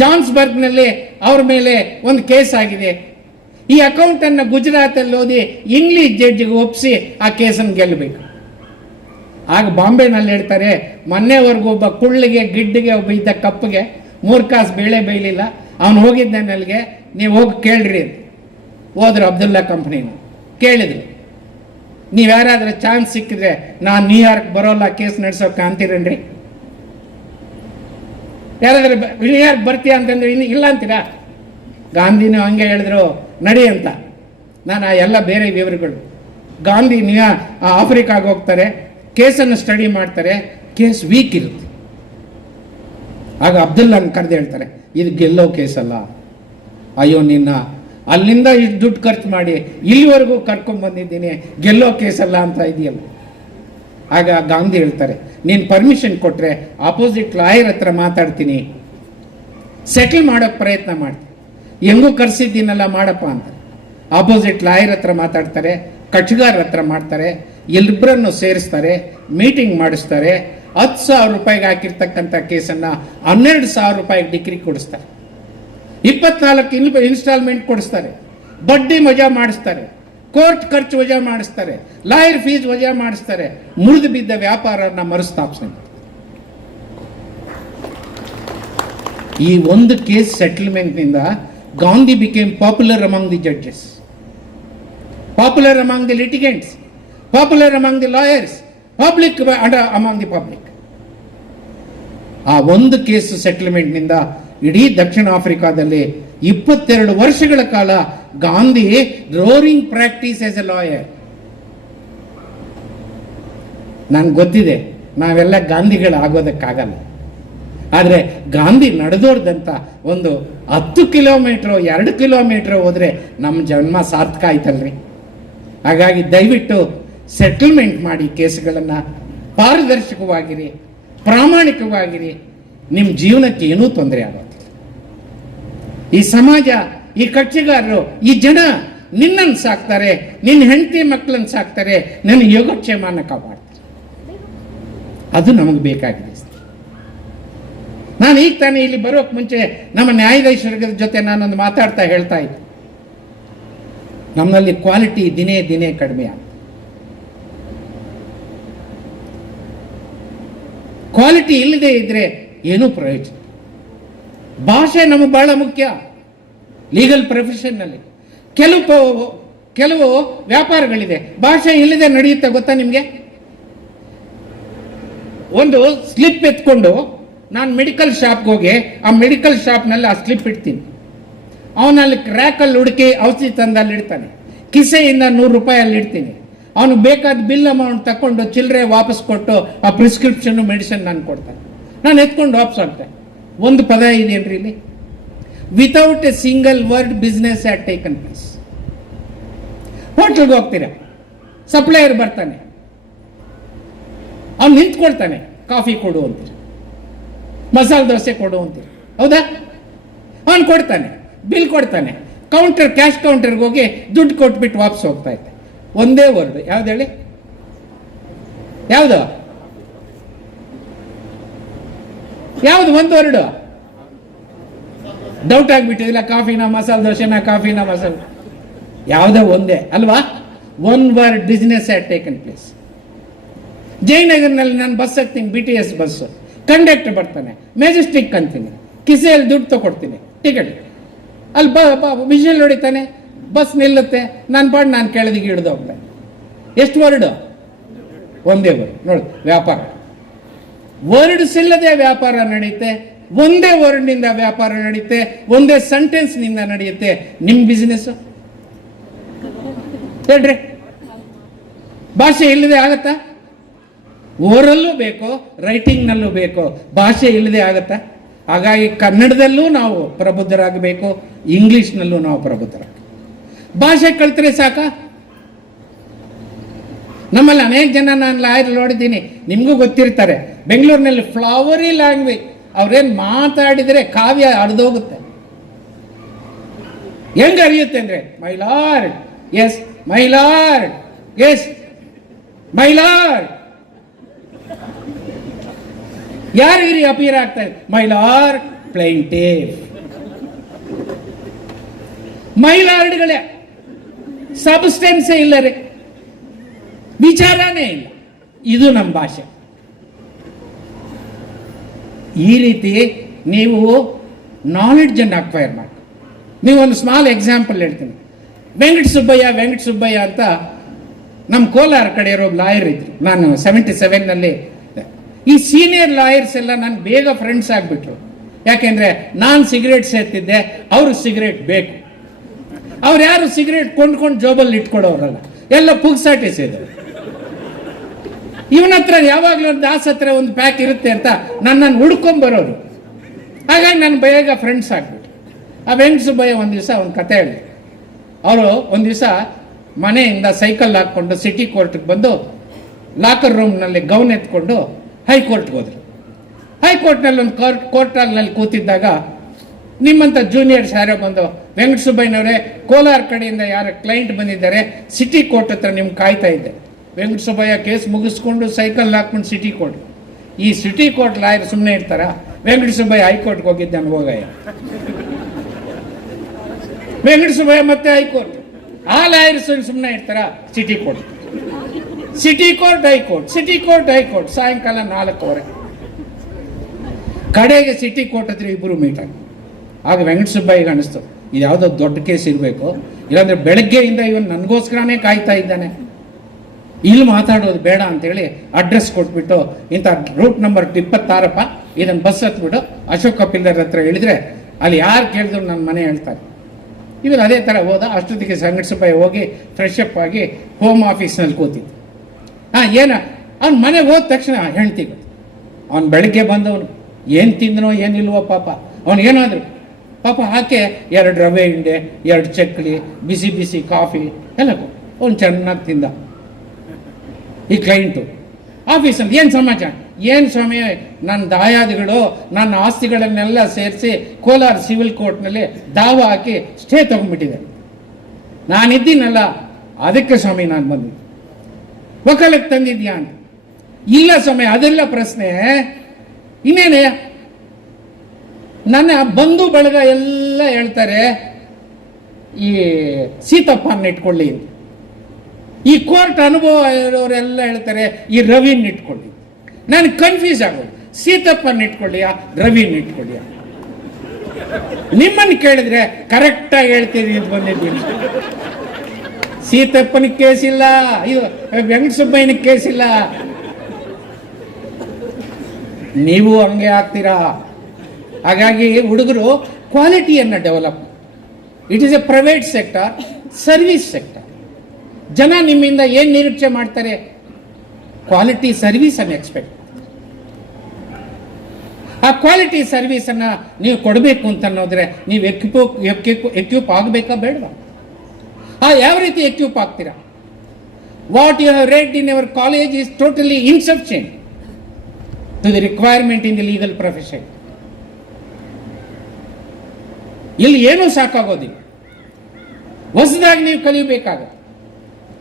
ಜಾನ್ಸ್ಬರ್ಗ್ನಲ್ಲಿ ಅವ್ರ ಮೇಲೆ ಒಂದು ಕೇಸ್ ಆಗಿದೆ. ಈ ಅಕೌಂಟ್ ಅನ್ನು ಗುಜರಾತಲ್ಲಿ ಓದಿ ಇಂಗ್ಲಿಷ್ ಜಡ್ಜಿಗೆ ಒಪ್ಪಿಸಿ ಆ ಕೇಸನ್ನು ಗೆಲ್ಲಬೇಕು. ಆಗ ಬಾಂಬೆನಲ್ಲಿ ಹೇಳ್ತಾರೆ, ಮೊನ್ನೆವರೆಗೂ ಒಬ್ಬ ಕುಳ್ಳಿಗೆ ಗಿಡ್ಡಿಗೆ ಒಬ್ಬ ಇದ್ದ ಕಪ್ಪಗೆ 3 ಕಾಸು ಬೇಳೆ ಬೇಯಲಿಲ್ಲ, ಅವನು ಹೋಗಿದ್ದ ನನಗೆ, ನೀವು ಹೋಗಿ ಕೇಳ್ರಿ ಅಂತ. ಹೋದ್ರು ಅಬ್ದುಲ್ಲಾ ಕಂಪ್ನಿನ, ಕೇಳಿದ್ರು, ನೀವು ಯಾರಾದ್ರೂ ಚಾನ್ಸ್ ಸಿಕ್ಕಿದ್ರೆ ನಾನು ನ್ಯೂಯಾರ್ಕ್ ಬರೋಲ್ಲ ಕೇಸ್ ನಡೆಸೋಕೆ ಅಂತೀರೇನ್ರಿ? ಯಾರಾದ್ರೂ ನ್ಯೂಯಾರ್ಕ್ ಬರ್ತೀಯ ಅಂತಂದ್ರೆ ಇಲ್ಲ ಅಂತೀರಾ? ಗಾಂಧಿನೂ ಹಂಗೆ ಹೇಳಿದ್ರು ನಡಿ ಅಂತ. ನಾನು ಆ ಎಲ್ಲ ಬೇರೆ ವಿವರಗಳು. ಗಾಂಧಿ ಆಫ್ರಿಕಾಗೆ ಹೋಗ್ತಾರೆ, ಕೇಸನ್ನು ಸ್ಟಡಿ ಮಾಡ್ತಾರೆ, ಕೇಸ್ ವೀಕ್ ಇರುತ್ತೆ. ಆಗ ಅಬ್ದುಲ್ಲಾನ್ ಕರೆದು ಹೇಳ್ತಾರೆ, ಇದು ಗೆಲ್ಲೋ ಕೇಸ್ ಅಲ್ಲ, ಅಯ್ಯೋ ನಿನ್ನ ಅಲ್ಲಿಂದ ಇಷ್ಟು ದುಡ್ಡು ಖರ್ಚು ಮಾಡಿ ಇಲ್ಲಿವರೆಗೂ ಕರ್ಕೊಂಡ್ ಬಂದಿದ್ದೀನಿ, ಗೆಲ್ಲೋ ಕೇಸ್ ಅಲ್ಲ ಅಂತ ಇದೆಯಲ್ಲ. ಆಗ ಗಾಂಧಿ ಹೇಳ್ತಾರೆ, ನೀನು ಪರ್ಮಿಷನ್ ಕೊಟ್ರೆ ಆಪೋಸಿಟ್ ಲಾಯರ್ ಹತ್ರ ಮಾತಾಡ್ತೀನಿ, ಸೆಟಲ್ ಮಾಡೋಕೆ ಪ್ರಯತ್ನ ಮಾಡ್ತೀನಿ, ಹೆಂಗೂ ಕರ್ಸಿದ್ದೀನಲ್ಲ ಮಾಡಪ್ಪ ಅಂತ. ಆಪೋಸಿಟ್ ಲಾಯರ್ ಹತ್ರ ಮಾತಾಡ್ತಾರೆ, ಕಕ್ಷಗಾರ ಹತ್ರ ಮಾಡ್ತಾರೆ, ಇಬ್ಬರನ್ನು ಸೇರಿಸ್ತಾರೆ, ಮೀಟಿಂಗ್ ಮಾಡಿಸ್ತಾರೆ. 10,000 ರೂಪಾಯಿಗೆ ಹಾಕಿರ್ತಕ್ಕಂಥ ಕೇಸನ್ನು 12,000 ರೂಪಾಯಿಗೆ ಡಿಗ್ರಿ ಕೊಡಿಸ್ತಾರೆ. 24 ಇನ್ಸ್ಟಾಲ್ಮೆಂಟ್ ಕೊಡಿಸ್ತಾರೆ, ಬಡ್ಡಿ ವಜಾ ಮಾಡಿಸ್ತಾರೆ, ಕೋರ್ಟ್ ಖರ್ಚು ವಜಾ ಮಾಡಿಸ್ತಾರೆ, ಲಾಯರ್ ಫೀಸ್ ವಜಾ ಮಾಡಿಸ್ತಾರೆ. ಮುರಿದು ಬಿದ್ದ ವ್ಯಾಪಾರವನ್ನು ಮರುಸ್ಥಾಪನೆ. ಈ ಒಂದು ಕೇಸ್ ಸೆಟಲ್ಮೆಂಟ್ನಿಂದ Gandhi became popular among the judges, popular among the litigants, popular among the lawyers, public among the public. ಆ ಒಂದು ಕೇಸ್ ಸೆಟಲ್ಮೆಂಟ್ನಿಂದ ಇಡೀ ದಕ್ಷಿಣ ಆಫ್ರಿಕಾದಲ್ಲಿ 22 ವರ್ಷಗಳ ಕಾಲ Gandhi roaring practice as A lawyer. ನನ್ಗೆ ಗೊತ್ತಿದೆ ನಾವೆಲ್ಲ ಗಾಂಧಿಗಳಾಗೋದಕ್ಕಾಗಲ್ಲ, ಆದರೆ ಗಾಂಧಿ ನಡೆದೋರ್ದಂತ ಒಂದು 10 ಕಿಲೋಮೀಟ್ರು 2 ಕಿಲೋಮೀಟ್ರ್ ಹೋದ್ರೆ ನಮ್ಮ ಜನ್ಮ ಸಾರ್ಥಕ ಆಯ್ತಲ್ರಿ. ಹಾಗಾಗಿ ದಯವಿಟ್ಟು ಸೆಟಲ್ಮೆಂಟ್ ಮಾಡಿ ಕೇಸ್ಗಳನ್ನು, ಪಾರದರ್ಶಕವಾಗಿರಿ, ಪ್ರಾಮಾಣಿಕವಾಗಿರಿ, ನಿಮ್ಮ ಜೀವನಕ್ಕೆ ಏನೂ ತೊಂದರೆ ಆಗೋದಿಲ್ಲ. ಈ ಸಮಾಜ, ಈ ಕಕ್ಷೆಗಾರರು, ಈ ಜನ ನಿನ್ನನ್ನು ಸಾಕ್ತಾರೆ, ನಿನ್ನ ಹೆಂಡತಿ ಮಕ್ಕಳನ್ನು ಸಾಕ್ತಾರೆ, ನನ್ನ ಯೋಗಕ್ಷೇಮನ ಕಾಪಾಡ್ತಾರೆ. ಅದು ನಮಗೆ ಬೇಕಾಗಿದೆ. ನಾನು ಈಗ ತಾನೇ ಇಲ್ಲಿ ಬರೋಕೆ ಮುಂಚೆ ನಮ್ಮ ನ್ಯಾಯಾಧೀಶರ ಜೊತೆ ನಾನೊಂದು ಮಾತಾಡ್ತಾ ಹೇಳ್ತಾ ಇದ್ದೆ, ನಮ್ಮಲ್ಲಿ ಕ್ವಾಲಿಟಿ ದಿನೇ ದಿನೇ ಕಡಿಮೆ ಆಗುತ್ತೆ. ಕ್ವಾಲಿಟಿ ಇಲ್ಲದೆ ಇದ್ರೆ ಏನೂ ಪ್ರಯೋಜನ. ಭಾಷೆ ನಮಗೆ ಬಹಳ ಮುಖ್ಯ. ಲೀಗಲ್ ಪ್ರೊಫೆಷನ್ನಲ್ಲಿ ಕೆಲವು ವ್ಯಾಪಾರಗಳಿದೆ ಭಾಷೆ ಇಲ್ಲದೆ ನಡೆಯುತ್ತೆ, ಗೊತ್ತಾ ನಿಮಗೆ? ಒಂದು ಸ್ಲಿಪ್ ಎತ್ಕೊಂಡು ನಾನು ಮೆಡಿಕಲ್ ಶಾಪ್ಗೆ ಹೋಗಿ ಆ ಮೆಡಿಕಲ್ ಶಾಪ್ನಲ್ಲಿ ಆ ಸ್ಲಿಪ್ ಇಡ್ತೀನಿ, ಅವನಲ್ಲಿ ರ್ಯಾಕಲ್ಲಿ ಹುಡುಕಿ ಔಷಧಿ ತಂದಲ್ಲಿ ಇಡ್ತಾನೆ, ಕಿಸೆಯಿಂದ 100 ರೂಪಾಯಿ ಅಲ್ಲಿ ಇಡ್ತೀನಿ, ಅವನು ಬೇಕಾದ ಬಿಲ್ ಅಮೌಂಟ್ ತಗೊಂಡು ಚಿಲ್ಲರೆ ವಾಪಸ್ ಕೊಟ್ಟು ಆ ಪ್ರಿಸ್ಕ್ರಿಪ್ಷನ್ ಮೆಡಿಸಿನ್ ನಾನು ಕೊಡ್ತಾನೆ, ನಾನು ಎತ್ಕೊಂಡು ವಾಪಸ್ ಆಗ್ತೇನೆ. ಒಂದು ಪದ ಇದೆಯೇನ್ರಿ ಇಲ್ಲಿ? Without A single word business had taken place. ಹೋಟ್ಲಿಗೆ ಹೋಗ್ತೀರಾ, ಸಪ್ಲೈಯರ್ ಬರ್ತಾನೆ, ಅವ್ನು ನಿಂತ್ಕೊಳ್ತಾನೆ, ಕಾಫಿ ಕೊಡು ಅಂತೀರಿ, ಮಸಾಲೆ ದೋಸೆ ಕೊಡು ಅಂತೀರಿ, ಹೌದಾ? ಅವನು ಕೊಡ್ತಾನೆ, ಬಿಲ್ ಕೊಡ್ತಾನೆ, ಕ್ಯಾಶ್ ಕೌಂಟರ್ಗೆ ಹೋಗಿ ದುಡ್ಡು ಕೊಟ್ಬಿಟ್ಟು ವಾಪಸ್ ಹೋಗ್ತಾ ಇದ್ದೆ. ಒಂದೇ ವರ್ಡ್, ಯಾವ್ದು ಹೇಳಿ? ಯಾವುದು ಒಂದು ವರ್ಡ್? ಡೌಟ್ ಆಗ್ಬಿಟ್ಟಿದಿಲ್ಲ, ಕಾಫಿನ ಮಸಾಲೆ ದೋಸೆನ, ಕಾಫಿನ ಮಸಾಲೆ, ಯಾವುದೋ ಒಂದೇ ಅಲ್ವಾ? One word business had taken place. ಜಯನಗರ್ನಲ್ಲಿ ನಾನು ಬಸ್ ಹತ್ತೀನಿ, BTS ಬಸ್ಸು, ಕಂಡಕ್ಟರ್ ಬರ್ತಾನೆ, ಮೆಜೆಸ್ಟಿಕ್ ಅಂತೀನಿ, ಕಿಸೆಯಲ್ಲಿ ದುಡ್ಡು ತಗೊಡ್ತೀನಿ, ಟಿಕೆಟ್, ಅಲ್ಲಿ ವಿಷಲ್ ಹೊಡಿತಾನೆ, ಬಸ್ ನಿಲ್ಲುತ್ತೆ, ನಾನು ಕೆಳದಿಗೆ ಹಿಡಿದು ಹೋಗ್ತೇನೆ. ಎಷ್ಟು ವರ್ಡು? ಒಂದೇ ವರ್ಡ್. ನೋಡಿ, ವ್ಯಾಪಾರ ವರ್ಡ್ಸ್ ಇಲ್ಲದೆ ವ್ಯಾಪಾರ ನಡೆಯುತ್ತೆ, ಒಂದೇ ವರ್ಡ್ನಿಂದ ವ್ಯಾಪಾರ ನಡೆಯುತ್ತೆ, ಒಂದೇ ಸೆಂಟೆನ್ಸ್ನಿಂದ ನಡೆಯುತ್ತೆ. ನಿಮ್ಮ ಬಿಸ್ನೆಸ್ ಹೇಳ್ರಿ, ಭಾಷೆ ಇಲ್ಲದೆ ಆಗತ್ತಾ? ಓರಲ್ಲೂ ಬೇಕು, ರೈಟಿಂಗ್ನಲ್ಲೂ ಬೇಕು, ಭಾಷೆ ಇಲ್ಲದೆ ಆಗತ್ತಾ? ಹಾಗಾಗಿ ಕನ್ನಡದಲ್ಲೂ ನಾವು ಪ್ರಬುದ್ಧರಾಗಬೇಕು, ಇಂಗ್ಲಿಷ್ನಲ್ಲೂ ನಾವು ಪ್ರಬುದ್ಧರಾಗಬೇಕು. ಭಾಷೆ ಕಲ್ತ್ರೆ ಸಾಕ? ನಮ್ಮಲ್ಲಿ ಅನೇಕ ಜನ ನಾನು ಲಾಯರ್ ನೋಡಿದ್ದೀನಿ, ನಿಮಗೂ ಗೊತ್ತಿರ್ತಾರೆ, ಬೆಂಗಳೂರಿನಲ್ಲಿ ಫ್ಲವರಿ ಲ್ಯಾಂಗ್ವೇಜ್, ಅವ್ರೇನು ಮಾತಾಡಿದರೆ ಕಾವ್ಯ ಅರ್ಧೋಗುತ್ತೆ. ಹೆಂಗ ಅರಿಯುತ್ತೆ ಅಂದ್ರೆ my lord, yes my lord, yes my lord. ಯಾರಿಗೆ ಅಪಿಯರ್ ಆಗ್ತಾ ಇದೆ? My lord ಪ್ಲೈಂಟೇವ್. ಮೈ ಲಾರ್ಡ್ಗಳೇ, ಸಬ್ಸ್ಟೆನ್ಸೇ ಇಲ್ಲ ರೀ, ವಿಚಾರನೇ ಇಲ್ಲ. ಇದು ನಮ್ಮ ಭಾಷೆ. ಈ ರೀತಿ ನೀವು ನಾಲೆಡ್ಜನ್ನು ಅಕ್ವೈರ್ ಮಾಡಿ. ನೀವು ಒಂದು ಸ್ಮಾಲ್ ಎಕ್ಸಾಂಪಲ್ ಹೇಳ್ತೀನಿ. ವೆಂಕಟ ಸುಬ್ಬಯ್ಯ ಅಂತ ನಮ್ಮ ಕೋಲಾರ ಕಡೆ ಇರೋ ಲಾಯರ್ ಇದ್ರು. ನಾನು 77ನಲ್ಲಿ ಈ ಸೀನಿಯರ್ ಲಾಯರ್ಸ್ ಎಲ್ಲ ನಾನು ಬೇಗ ಫ್ರೆಂಡ್ಸ್ ಆಗಿಬಿಟ್ರು. ಯಾಕೆಂದ್ರೆ ನಾನು ಸಿಗರೇಟ್ ಸೇರ್ತಿದ್ದೆ, ಅವ್ರಿಗೆ ಸಿಗರೇಟ್ ಬೇಕು. ಅವ್ರು ಯಾರು ಸಿಗರೇಟ್ ಕೊಂಡ್ಕೊಂಡು ಜೋಬಲ್ಲಿ ಇಟ್ಕೊಡೋರಲ್ಲ, ಎಲ್ಲ ಪುಗ್ಸಾಟೆ ಸೇರಿದ್ರು. ಇವನ ಹತ್ರ ಯಾವಾಗಲೂ ದಾಸ್ ಹತ್ರ ಒಂದು ಪ್ಯಾಕ್ ಇರುತ್ತೆ ಅಂತ ನನ್ನನ್ನು ಹುಡ್ಕೊಂಬರೋರು. ಹಾಗಾಗಿ ನಾನು ಬೇಗ ಫ್ರೆಂಡ್ಸ್ ಆಗ್ಬಿಟ್ಟು. ಆ ವೆಂಕಟ ಸುಬ್ಬಯ್ಯ ಒಂದು ದಿವಸ ಒಂದು ಕತೆ ಹೇಳಿದ್ರು. ಅವರು ಒಂದು ದಿವಸ ಮನೆಯಿಂದ ಸೈಕಲ್ ಹಾಕ್ಕೊಂಡು ಸಿಟಿ ಕೋರ್ಟ್ಗೆ ಬಂದು ಲಾಕರ್ ರೂಮ್ನಲ್ಲಿ ಗೌನ್ ಎತ್ಕೊಂಡು ಹೈಕೋರ್ಟ್ಗೆ ಹೋದ್ರು. ಹೈಕೋರ್ಟ್ನಲ್ಲಿ ಒಂದು ಕೋರ್ಟ್ ಹಾಲ್ನಲ್ಲಿ ಕೂತಿದ್ದಾಗ ನಿಮ್ಮಂಥ ಜೂನಿಯರ್ಸ್ ಯಾರೋ ಬಂದು, ವೆಂಕಟ ಸುಬ್ಬಯ್ಯನವರೇ, ಕೋಲಾರ ಕಡೆಯಿಂದ ಯಾರ ಕ್ಲೈಂಟ್ ಬಂದಿದ್ದಾರೆ, ಸಿಟಿ ಕೋರ್ಟ್ ಹತ್ರ ನಿಮ್ಗೆ ಕಾಯ್ತಾ ಇದ್ದೆ. ವೆಂಕಟ ಸುಬ್ಬಯ್ಯ ಕೇಸ್ ಮುಗಿಸ್ಕೊಂಡು ಸೈಕಲ್ ಹಾಕ್ಕೊಂಡು ಸಿಟಿ ಕೋರ್ಟ್. ಈ ಸಿಟಿ ಕೋರ್ಟ್ ಲಾಯರ್ ಸುಮ್ಮನೆ ಇರ್ತಾರ? ವೆಂಕಟ ಸುಬ್ಬಯ್ಯ ಹೈಕೋರ್ಟ್ಗೆ ಹೋಗಿದ್ದಾನೆ, ಹೋಗಯ್ಯ. ವೆಂಕಟ ಸುಬ್ಬಯ್ಯ ಮತ್ತೆ ಹೈಕೋರ್ಟ್. ಆ ಲಾಯರ್ ಸುಮ್ಮನೆ ಇರ್ತಾರ? City court, city court, high court, city court, high court. ಸಾಯಂಕಾಲ 4:15 ಕಡೆಗೆ ಸಿಟಿ ಕೋರ್ಟ್ ಹತ್ರ ಇಬ್ಬರು ಮೀಟ್ ಆಗಿ. ಆಗ ವೆಂಕಟ ಸುಬ್ಬಯ್ಯಗೆ ಅನಿಸ್ತು, ಇದು ಯಾವುದೋ ದೊಡ್ಡ ಕೇಸ್ ಇರಬೇಕು, ಇಲ್ಲಾಂದ್ರೆ ಬೆಳಗ್ಗೆಯಿಂದ ಇವನು ನನಗೋಸ್ಕರನೇ ಕಾಯ್ತಾ ಇದ್ದಾನೆ, ಇಲ್ಲಿ ಮಾತಾಡೋದು ಬೇಡ ಅಂತೇಳಿ ಅಡ್ರೆಸ್ ಕೊಟ್ಬಿಟ್ಟು, ಇಂಥ ರೂಟ್ ನಂಬರ್ 26 ಇದನ್ನು ಬಸ್ ಹತ್ಬಿಟ್ಟು ಅಶೋಕ ಪಿಲ್ಲರ್ ಹತ್ರ ಹೇಳಿದ್ರೆ ಅಲ್ಲಿ ಯಾರು ಕೇಳಿದ್ರು ನನ್ನ ಮನೆ ಹೇಳ್ತಾರೆ. ಇವರು ಅದೇ ಥರ ಹೋದ. ಅಷ್ಟೊತ್ತಿಗೆ ವೆಂಕಟ ಸುಬ್ಬಯ್ಯ ಹೋಗಿ ಫ್ರೆಶ್ ಅಪ್ ಆಗಿ ಹೋಮ್ ಆಫೀಸ್ನಲ್ಲಿ ಕೂತಿದ್ದು. ಏನು ಅವ್ನ ಮನೆಗೆ ಹೋದ ತಕ್ಷಣ ಹೆಂಡ್ತಿ ಗೊತ್ತು. ಅವ್ನು ಬೆಳಗ್ಗೆ ಬಂದವನು ಏನು ತಿಂದನೋ ಏನಿಲ್ವೋ ಪಾಪ. ಅವನಿಗೇನಾದ್ರು ಪಾಪ ಆಕೆ 2 ರವೆ ಉಂಡೆ, 2 ಚಕ್ಲಿ, ಬಿಸಿ ಬಿಸಿ ಕಾಫಿ ಎಲ್ಲ ಅವ್ನು ಚೆನ್ನಾಗಿ ತಿಂದ. ಈ ಕ್ಲೈಂಟು ಆಫೀಸಲ್ಲಿ ಏನು ಸಮಾಚಾರ? ಏನು ಸ್ವಾಮಿ, ನನ್ನ ದಾಯಾದಿಗಳು ನನ್ನ ಆಸ್ತಿಗಳನ್ನೆಲ್ಲ ಸೇರಿಸಿ ಕೋಲಾರ ಸಿವಿಲ್ ಕೋರ್ಟ್ನಲ್ಲಿ ದಾವ ಹಾಕಿ ಸ್ಟೇ ತಗೊಂಡ್ಬಿಟ್ಟಿದ್ದಾರೆ. ನಾನಿದ್ದೀನಲ್ಲ, ಅದಕ್ಕೆ ಸ್ವಾಮಿ ನಾನು ಬಂದಿದ್ದೆ. ಒಕ್ಕಲಕ್ಕೆ ತಂದಿದ್ಯಾ ಅಂತ. ಇಲ್ಲ ಸ್ವಾಮಿ, ಅದೆಲ್ಲ ಪ್ರಶ್ನೆ. ಇನ್ನೇನೆ ನನ್ನ ಬಂಧು ಬಳಗ ಎಲ್ಲ ಹೇಳ್ತಾರೆ ಈ ಸೀತಪ್ಪನ ಇಟ್ಕೊಳ್ಳಿ, ಈ ಕೋರ್ಟ್ ಅನುಭವ ಇರೋರೆಲ್ಲ ಹೇಳ್ತಾರೆ ಈ ರವಿನ ಇಟ್ಕೊಳ್ಳಿ. ನಾನು ಕನ್ಫ್ಯೂಸ್ ಆಗೋದು, ಸೀತಪ್ಪನ ಇಟ್ಕೊಳ್ಳಿಯಾ ರವಿನ ಇಟ್ಕೊಳ್ಳಿಯಾ? ನಿಮ್ಮನ್ನು ಕೇಳಿದ್ರೆ ಕರೆಕ್ಟಾಗಿ ಹೇಳ್ತೀರಿ ಅಂತ ಬಂದಿದ್ದೀನಿ. ಸೀತಪ್ಪನ ಕೇಸಿಲ್ಲ, ಇದು ವೆಂಕಟ ಸುಬ್ಬಯ್ಯನ ಕೇಸಿಲ್ಲ. ನೀವು ಹಂಗೆ ಆಗ್ತೀರಾ. ಹಾಗಾಗಿ ಹುಡುಗರು ಕ್ವಾಲಿಟಿಯನ್ನು develop. It is a private sector, service sector. ಜನ ನಿಮ್ಮಿಂದ ಏನು ನಿರೀಕ್ಷೆ ಮಾಡ್ತಾರೆ? ಕ್ವಾಲಿಟಿ ಸರ್ವಿಸ್ ಅನ್ನು ಎಕ್ಸ್ಪೆಕ್ಟ್. ಆ ಕ್ವಾಲಿಟಿ ಸರ್ವಿಸನ್ನು ನೀವು ಕೊಡಬೇಕು ಅಂತ ಅನ್ನೋದ್ರೆ ನೀವು ಎಕ್ಯೂಪ್ ಆಗಬೇಕಾ ಬೇಡವಾ? ಯಾವ ರೀತಿ ಎಕ್ಯೂಪ್ ಆಗ್ತೀರಾ? What you have read in your college is totally insufficient to the requirement in the legal profession. ಇಲ್ಲಿ ಏನೂ ಸಾಕಾಗೋದಿಲ್ಲ, ಹೊಸದಾಗಿ ನೀವು ಕಲಿಬೇಕಾಗುತ್ತೆ.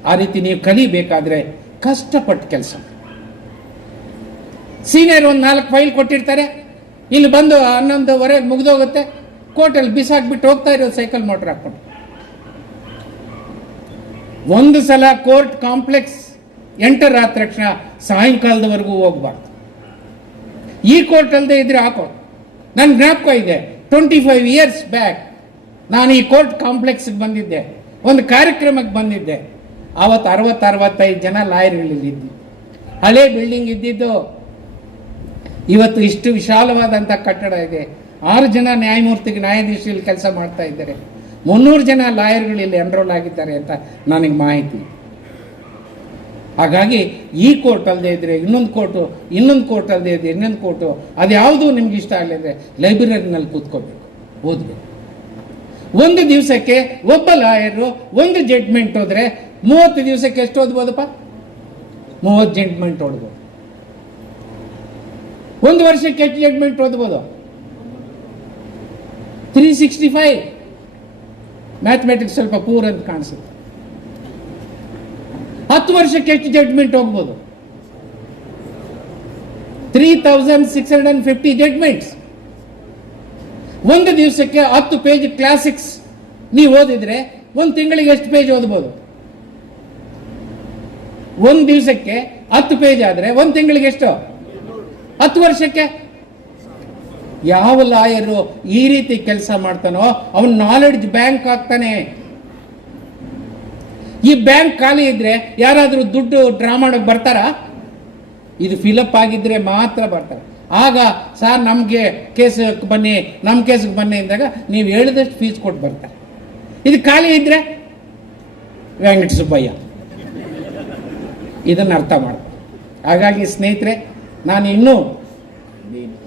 ಆ ರೀತಿ ನೀವು ಕಲಿಬೇಕಾದ್ರೆ ಕಷ್ಟಪಟ್ಟು ಕೆಲಸ. ಸೀನಿಯರ್ ಒಂದು 4 ಫೈಲ್ ಕೊಟ್ಟಿರ್ತಾರೆ, ಇಲ್ಲಿ ಬಂದು 11:15 ಮುಗಿದೋಗುತ್ತೆ, ಕೋರ್ಟಲ್ಲಿ ಬಿಸಾಕ್ಬಿಟ್ಟು ಹೋಗ್ತಾ ಇರೋದು ಸೈಕಲ್ ಮೋಟರ್ ಹಾಕ್ಕೊಂಡು. ಒಂದು ಸಲ ಕೋರ್ಟ್ ಕಾಂಪ್ಲೆಕ್ಸ್ ಎಂಟರ್ ಆದ ತಕ್ಷಣ ಸಾಯಂಕಾಲದವರೆಗೂ ಹೋಗ್ಬಾರ್ದು. ಈ ಕೋರ್ಟ್ ಅಲ್ಲದೆ ಇದ್ರೆ ಆ ಕೋರ್ಟ್. ನನ್ನ ಜ್ಞಾಪಕ ಇದೆ, 25 ಇಯರ್ಸ್ ಬ್ಯಾಕ್ ನಾನು ಈ ಕೋರ್ಟ್ ಕಾಂಪ್ಲೆಕ್ಸ್ಗೆ ಬಂದಿದ್ದೆ, ಒಂದು ಕಾರ್ಯಕ್ರಮಕ್ಕೆ ಬಂದಿದ್ದೆ. ಆವತ್ತು 60-65 ಜನ ಲಾಯರ್ಗಳಿದ್ದು, ಹಳೆ ಬಿಲ್ಡಿಂಗ್ ಇದ್ದಿದ್ದು. ಇವತ್ತು ಇಷ್ಟು ವಿಶಾಲವಾದಂಥ ಕಟ್ಟಡ ಇದೆ. 6 ಜನ ನ್ಯಾಯಾಧೀಶರಲ್ಲಿ ಕೆಲಸ ಮಾಡ್ತಾ ಇದ್ದಾರೆ. 300 ಜನ ಲಾಯರ್ಗಳು ಇಲ್ಲಿ ಎನ್ರೋಲ್ ಆಗಿದ್ದಾರೆ ಅಂತ ನನಗೆ ಮಾಹಿತಿ. ಹಾಗಾಗಿ ಈ ಕೋರ್ಟ್ ಅಲ್ಲದೆ ಇದ್ರೆ ಇನ್ನೊಂದು ಕೋರ್ಟು, ಇನ್ನೊಂದು ಕೋರ್ಟ್ ಅಲ್ಲದೆ ಇದ್ರೆ ಇನ್ನೊಂದು ಕೋರ್ಟು, ಅದು ಯಾವುದೂ ನಿಮ್ಗೆ ಇಷ್ಟ ಆಗಲಿದ್ರೆ ಲೈಬ್ರರಿನಲ್ಲಿ ಕೂತ್ಕೋಬೇಕು, ಓದಬೇಕು. ಒಂದು ದಿವಸಕ್ಕೆ ಒಬ್ಬ ಲಾಯರು ಒಂದು ಜಡ್ಜ್ಮೆಂಟ್ ಹೋದ್ರೆ 30 ದಿವಸಕ್ಕೆ ಎಷ್ಟು ಓದ್ಬೋದಪ್ಪ? 30 ಜಡ್ಜ್ಮೆಂಟ್ ಓದ್ಬೋದು. ಒಂದು ವರ್ಷಕ್ಕೆ ಎಷ್ಟು ಜಡ್ಮೆಂಟ್ ಓದ್ಬೋದು? 365. ಮ್ಯಾಥಮೆಟಿಕ್ಸ್ ಸ್ವಲ್ಪ ಪೂರ್ ಅಂತ ಕಾಣಿಸುತ್ತೆ. 10 ವರ್ಷಕ್ಕೆ ಎಷ್ಟು ಜಡ್ಮೆಂಟ್ ಹೋಗ್ಬೋದು? 3650 ಜಡ್ಮೆಂಟ್ಸ್. ಒಂದು ದಿವಸಕ್ಕೆ 10 ಪೇಜ್ ಕ್ಲಾಸಿಕ್ಸ್ ನೀವು ಓದಿದ್ರೆ ಒಂದು ತಿಂಗಳಿಗೆ ಎಷ್ಟು ಪೇಜ್ ಓದ್ಬೋದು? ಒಂದು ದಿವಸಕ್ಕೆ 10 ಪೇಜ್ ಆದ್ರೆ ಒಂದು ತಿಂಗಳಿಗೆ ಎಷ್ಟು? 10 ವರ್ಷಕ್ಕೆ. ಯಾವ ಲಾಯರು ಈ ರೀತಿ ಕೆಲಸ ಮಾಡ್ತಾನೋ ಅವನ್ ನಾಲೆಡ್ಜ್ ಬ್ಯಾಂಕ್ ಆಗ್ತಾನೆ. ಈ ಬ್ಯಾಂಕ್ ಖಾಲಿ ಇದ್ರೆ ಯಾರಾದ್ರೂ ದುಡ್ಡು ಡ್ರಾ ಮಾಡಕ್ ಬರ್ತಾರಾ? ಇದು ಫಿಲಪ್ ಆಗಿದ್ರೆ ಮಾತ್ರ ಬರ್ತಾರೆ. ಆಗ ಸರ್ ನಮ್ಗೆ ಕೇಸ್ಗೆ ಬನ್ನಿ, ನಮ್ಮ ಕೇಸ್ಗೆ ಬನ್ನಿ ಅಂದಾಗ ನೀವು ಹೇಳಿದಷ್ಟು ಫೀಸ್ ಕೊಟ್ಟು ಬರ್ತಾರೆ. ಇದು ಖಾಲಿ ಇದ್ರೆ ವೆಂಕಟ ಸುಬ್ಬಯ್ಯ. ಇದನ್ನು ಅರ್ಥ ಮಾಡ್ತಾರೆ. ಹಾಗಾಗಿ ಸ್ನೇಹಿತರೆ, ನಾನು ಇನ್ನೂ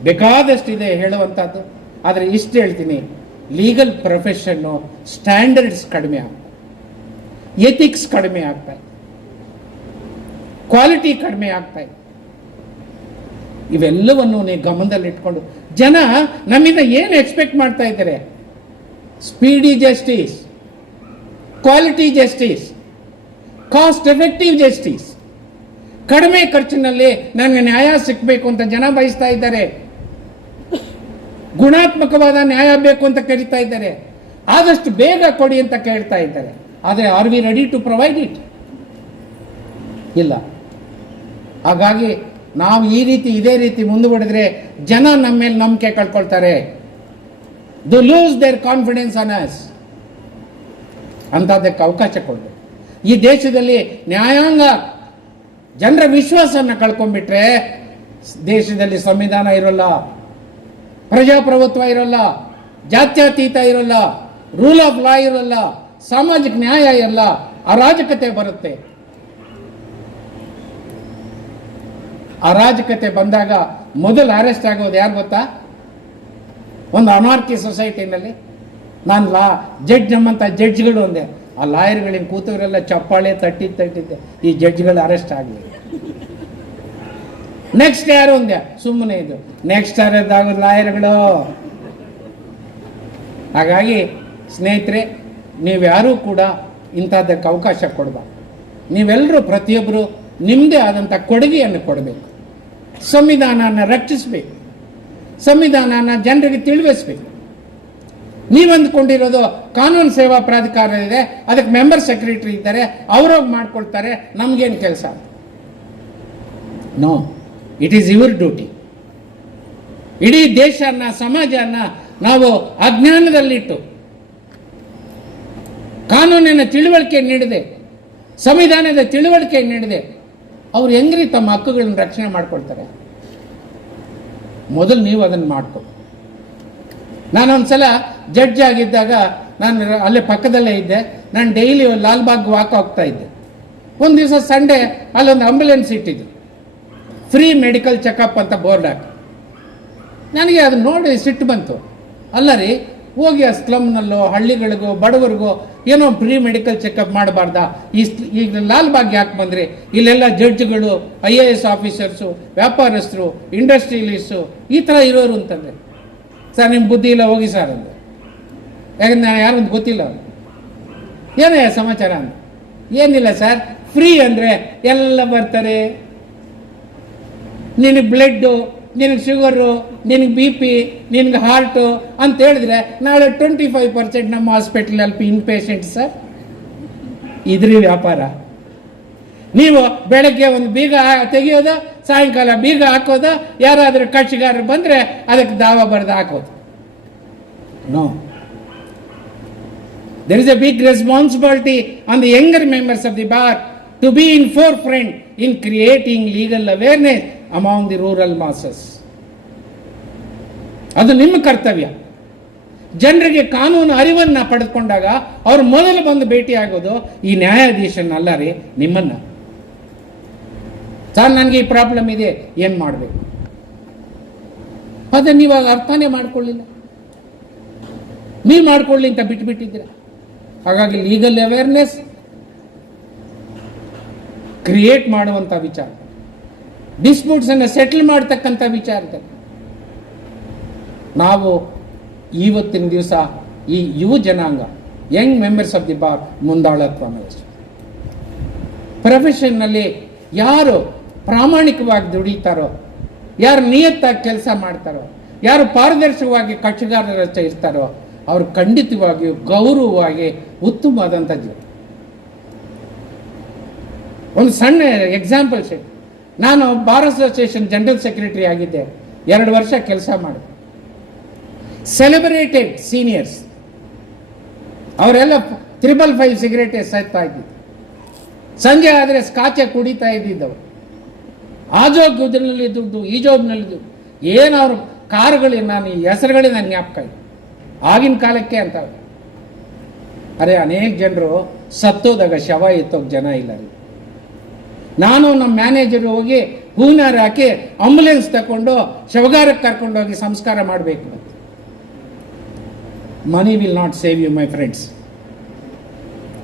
ಬೇಕಾದಷ್ಟಿದೆ ಹೇಳುವಂಥದ್ದು, ಆದರೆ ಇಷ್ಟು ಹೇಳ್ತೀನಿ, ಲೀಗಲ್ ಪ್ರೊಫೆಷನ್ನು ಸ್ಟ್ಯಾಂಡರ್ಡ್ಸ್ ಕಡಿಮೆ ಆಗ್ತದೆ, ಎಥಿಕ್ಸ್ ಕಡಿಮೆ ಆಗ್ತಾ ಇದೆ, ಕ್ವಾಲಿಟಿ ಕಡಿಮೆ ಆಗ್ತಾ ಇದೆ. ಇವೆಲ್ಲವನ್ನು ನೀವು ಗಮನದಲ್ಲಿಟ್ಕೊಂಡು ಜನ ನಮ್ಮಿಂದ ಏನು ಎಕ್ಸ್ಪೆಕ್ಟ್ ಮಾಡ್ತಾ ಇದ್ದಾರೆ? Speedy justice, quality justice, cost effective justice. ಕಡಿಮೆ ಖರ್ಚಿನಲ್ಲಿ ನನಗೆ ನ್ಯಾಯ ಸಿಕ್ಕಬೇಕು ಅಂತ ಜನ ಬಯಸ್ತಾ ಇದ್ದಾರೆ. ಗುಣಾತ್ಮಕವಾದ ನ್ಯಾಯ ಬೇಕು ಅಂತ ಕರೀತಾ ಇದ್ದಾರೆ. ಆದಷ್ಟು ಬೇಗ ಕೊಡಿ ಅಂತ ಕೇಳ್ತಾ ಇದ್ದಾರೆ. ಆದರೆ are we ready to provide it? ಇಲ್ಲ. ಹಾಗಾಗಿ ನಾವು ಈ ರೀತಿ ಇದೇ ರೀತಿ ಮುಂದುವರೆದ್ರೆ ಜನ ನಮ್ಮ ಮೇಲೆ ನಂಬಿಕೆ ಕಳ್ಕೊಳ್ತಾರೆ. To lose their confidence on us. ಅಂತದಕ್ಕೆ ಅವಕಾಶ ಕೊಡಬೇಕು. ಈ ದೇಶದಲ್ಲಿ ನ್ಯಾಯಾಂಗ ಜನರ ವಿಶ್ವಾಸನ ಕಳ್ಕೊಂಡ್ಬಿಟ್ರೆ ದೇಶದಲ್ಲಿ ಸಂವಿಧಾನ ಇರೋಲ್ಲ, ಪ್ರಜಾಪ್ರಭುತ್ವ ಇರೋಲ್ಲ, ಜಾತ್ಯತೀತ ಇರೋಲ್ಲ, ರೂಲ್ ಆಫ್ ಲಾ ಇರೋಲ್ಲ, ಸಾಮಾಜಿಕ ನ್ಯಾಯ ಇರಲ್ಲ, ಅರಾಜಕತೆ ಬರುತ್ತೆ. ಅರಾಜಕತೆ ಬಂದಾಗ ಮೊದಲು ಅರೆಸ್ಟ್ ಆಗೋದು ಯಾರು ಗೊತ್ತಾ? ಒಂದು ಅನಾರ್ಕಿ ಸೊಸೈಟಿನಲ್ಲಿ ನಾನು ಜಡ್ಜ್ ನಮ್ಮಂತ ಜಡ್ಜ್ಗಳು ಒಂದೇ, ಆ ಲಾಯರ್ಗಳಿಗೆ ಕೂತವರೆಲ್ಲ ಚಪ್ಪಾಳೆ ತಟ್ಟಿದ್ದೆ ಈ ಜಡ್ಜ್ಗಳು ಅರೆಸ್ಟ್ ಆಗಲಿ. ನೆಕ್ಸ್ಟ್ ಯಾರು ಒಂದೇ ಸುಮ್ಮನೆ ಇದು ನೆಕ್ಸ್ಟ್ ಅರೆಸ್ಟ್ ಆಗೋದು ಲಾಯರ್ಗಳು. ಹಾಗಾಗಿ ಸ್ನೇಹಿತರೆ, ನೀವ್ಯಾರೂ ಕೂಡ ಇಂಥದ್ದಕ್ಕೆ ಅವಕಾಶ ಕೊಡಬಾರ್ದು. ನೀವೆಲ್ಲರೂ ಪ್ರತಿಯೊಬ್ಬರು ನಿಮ್ಮದೇ ಆದಂಥ ಕೊಡುಗೆಯನ್ನು ಕೊಡಬೇಕು. ಸಂವಿಧಾನನ ರಕ್ಷಿಸಬೇಕು, ಸಂವಿಧಾನನ ಜನರಿಗೆ ತಿಳಿಸ್ಬೇಕು. ನೀವು ಅಂದ್ಕೊಂಡಿರೋದು ಕಾನೂನು ಸೇವಾ ಪ್ರಾಧಿಕಾರ ಇದೆ, ಅದಕ್ಕೆ ಮೆಂಬರ್ ಸೆಕ್ರೆಟರಿ ಇದ್ದಾರೆ, ಅವರೋಗಿ ಮಾಡ್ಕೊಳ್ತಾರೆ, ನಮ್ಗೇನು ಕೆಲಸ? No, it is your duty. ಇಡೀ ದೇಶನ ಸಮಾಜನ ನಾವು ಅಜ್ಞಾನದಲ್ಲಿಟ್ಟು ಕಾನೂನಿನ ತಿಳುವಳಿಕೆ ನೀಡಿದೆ, ಸಂವಿಧಾನದ ತಿಳುವಳಿಕೆ ನೀಡಿದೆ, ಅವ್ರು ಹೆಂಗ್ರಿ ತಮ್ಮ ಹಕ್ಕುಗಳನ್ನ ರಕ್ಷಣೆ ಮಾಡ್ಕೊಳ್ತಾರೆ? ಮೊದಲು ನೀವು ಅದನ್ನು ಮಾಡ್ಕೊಳ್ಳಿ. ನಾನೊಂದ್ಸಲ ಜಡ್ಜ್ ಆಗಿದ್ದಾಗ ನಾನು ಅಲ್ಲೇ ಪಕ್ಕದಲ್ಲೇ ಇದ್ದೆ. ನಾನು ಡೈಲಿ ಲಾಲ್ಬಾಗ್ ವಾಕ್ ಹೋಗ್ತಾ ಇದ್ದೆ. ಒಂದು ದಿವಸ ಸಂಡೇ ಅಲ್ಲೊಂದು ಆಂಬ್ಯುಲೆನ್ಸ್ ಇಟ್ಟಿದ್ದು, ಫ್ರೀ ಮೆಡಿಕಲ್ ಚೆಕಪ್ ಅಂತ ಬೋರ್ಡ್ ಹಾಕಿ. ನನಗೆ ಅದು ನೋಡಿ ಸಿಟ್ಟು ಬಂತು. ಅಲ್ಲ ರೀ, ಹೋಗಿ ಆ ಸ್ಲಮ್ನಲ್ಲೋ ಹಳ್ಳಿಗಳಿಗೋ ಬಡವರಿಗೋ ಏನೋ ಫ್ರೀ ಮೆಡಿಕಲ್ ಚೆಕಪ್ ಮಾಡಬಾರ್ದಾ? ಈಗ ಲಾಲ್ಬಾಗ್ ಯಾಕೆ ಬಂದ್ರಿ? ಇಲ್ಲೆಲ್ಲ ಜಡ್ಜ್ಗಳು, IAS ಆಫೀಸರ್ಸು, ವ್ಯಾಪಾರಸ್ಥರು, ಇಂಡಸ್ಟ್ರಿಯಲಿಸ್ಟು ಈ ಥರ ಇರೋರು ಅಂತಂದರೆ, ಸರ್ ನಿಮ್ಮ ಬುದ್ಧಿ ಇಲ್ಲ, ಹೋಗಿ ಸರ್ ಅಂದೆ. ಯಾಕಂದ್ರೆ ನಾನು ಯಾರು ಅಂತ ಗೊತ್ತಿಲ್ಲ. ಅವ್ರು ಏನೇ ಸಮಾಚಾರ ಅಂತ, ಏನಿಲ್ಲ ಸರ್, ಫ್ರೀ ಅಂದರೆ ಎಲ್ಲ ಬರ್ತಾರೆ. ನಿನಗೆ ಬ್ಲಡ್ಡು, ನಿನಗೆ ಶುಗರು, ನಿನಗೆ BP, ನಿನಗೆ ಹಾರ್ಟು ಅಂತ ಹೇಳಿದ್ರೆ ನಾಳೆ 25% ನಮ್ಮ ಹಾಸ್ಪಿಟಲಲ್ಲಿ ಇನ್ಪೇಷೆಂಟ್ ಸರ್. ಇದ್ರಿ ವ್ಯಾಪಾರ. ನೀವು ಬೆಳಗ್ಗೆ ಒಂದು ಬೀಗ ತೆಗೆಯೋದು, ಸಾಯಂಕಾಲ ಬೀಗ ಹಾಕೋದು, ಯಾರಾದರೂ ಕಕ್ಷಿಗಾರರು ಬಂದರೆ ಅದಕ್ಕೆ ದಾವ ಬರೆದು ಹಾಕೋದು. No, there is a big responsibility on the younger members of the bar to be in forefront in creating legal awareness among the rural masses. ಅದು ನಿಮ್ಮ ಕರ್ತವ್ಯ. ಜನರಿಗೆ ಕಾನೂನು ಅರಿವನ್ನು ಪಡೆದುಕೊಂಡಾಗ ಅವ್ರು ಮೊದಲು ಬಂದು ಭೇಟಿ ಆಗೋದು ಈ ನ್ಯಾಯಾಧೀಶನಲ್ಲ ರೀ, ನಿಮ್ಮನ್ನ. ಸರ್ ನನಗೆ ಈ ಪ್ರಾಬ್ಲಮ್ ಇದೆ, ಏನು ಮಾಡಬೇಕು? ಅದನ್ನು ನೀವಾಗ ಅರ್ಥನೇ ಮಾಡ್ಕೊಳ್ಳಿಲ್ಲ, ನೀವು ಮಾಡ್ಕೊಳ್ಳಿ ಅಂತ ಬಿಟ್ಬಿಟ್ಟಿದ್ದೀರ. ಹಾಗಾಗಿ ಲೀಗಲ್ ಅವೇರ್ನೆಸ್ ಕ್ರಿಯೇಟ್ ಮಾಡುವಂಥ ವಿಚಾರ. ಡಿಸ್ಪ್ಯೂಟ್ಸ್ ಅನ್ನು ಸೆಟಲ್ ಮಾಡ್ತಕ್ಕಂಥ ವಿಚಾರದಲ್ಲಿ ನಾವು ಇವತ್ತಿನ ದಿವಸ ಈ ಯುವ ಜನಾಂಗ, Young members of the bar ಮುಂದಾಳತ್ವ ವಹಿಸ್ತಾರೆ. ಪ್ರೊಫೆಷನ್ನಲ್ಲಿ ಯಾರು ಪ್ರಾಮಾಣಿಕವಾಗಿ ದುಡಿತಾರೋ, ಯಾರು ನಿಯತ್ತಾಗಿ ಕೆಲಸ ಮಾಡ್ತಾರೋ, ಯಾರು ಪಾರದರ್ಶಕವಾಗಿ ಕಕ್ಷಗಾರರ ಇರ್ತಾರೋ ಅವರು ಖಂಡಿತವಾಗಿಯೂ ಗೌರವವಾಗಿ ಉತ್ತಮವಾದಂಥ ಜೀವ. ಒಂದು ಸಣ್ಣ ಎಕ್ಸಾಂಪಲ್ ಶೇರ್, ನಾನು ಬಾರ್ ಅಸೋಸಿಯೇಷನ್ ಜನರಲ್ ಸೆಕ್ರೆಟರಿ ಆಗಿದ್ದೆ, 2 ವರ್ಷ ಕೆಲಸ ಮಾಡಿದೆ. ಸೆಲೆಬ್ರೇಟೆಡ್ ಸೀನಿಯರ್ಸ್ ಅವರೆಲ್ಲ 555 ಸಿಗರೇಟ್ ಎಸೆತಾ ಇದ್ದಿದ್ದು, ಸಂಜೆ ಆದರೆ ಸ್ಕಾಚೆ ಕುಡಿತಾ ಇದ್ದಿದ್ದವು. ಆ ಜೋಬ್ನಲ್ಲಿ ದುಡ್ಡು, ಈ ಜೋಬ್ನಲ್ಲಿ ದುಡ್ಡು, ಏನು ಅವರು ಕಾರುಗಳಿಗೆ ನಾನು ಈ ಹೆಸರುಗಳೇ ನನ್ನ ಜ್ಞಾಪಕ ಇದೆ ಆಗಿನ ಕಾಲಕ್ಕೆ ಅಂತ. ಅರೆ ಅನೇಕ ಜನರು ಸತ್ತೋದಾಗ ಶವ ಎತ್ತೋಗಿ ಜನ ಇಲ್ಲ ರೀ. ನಾನು ನಮ್ಮ ಮ್ಯಾನೇಜರ್ ಹೋಗಿ ಹೂನಾರ ಹಾಕಿ ಆಂಬುಲೆನ್ಸ್ ತಗೊಂಡು ಶವಗಾರಕ್ಕೆ ಕರ್ಕೊಂಡೋಗಿ ಸಂಸ್ಕಾರ ಮಾಡಬೇಕು. Money will not save you my friends,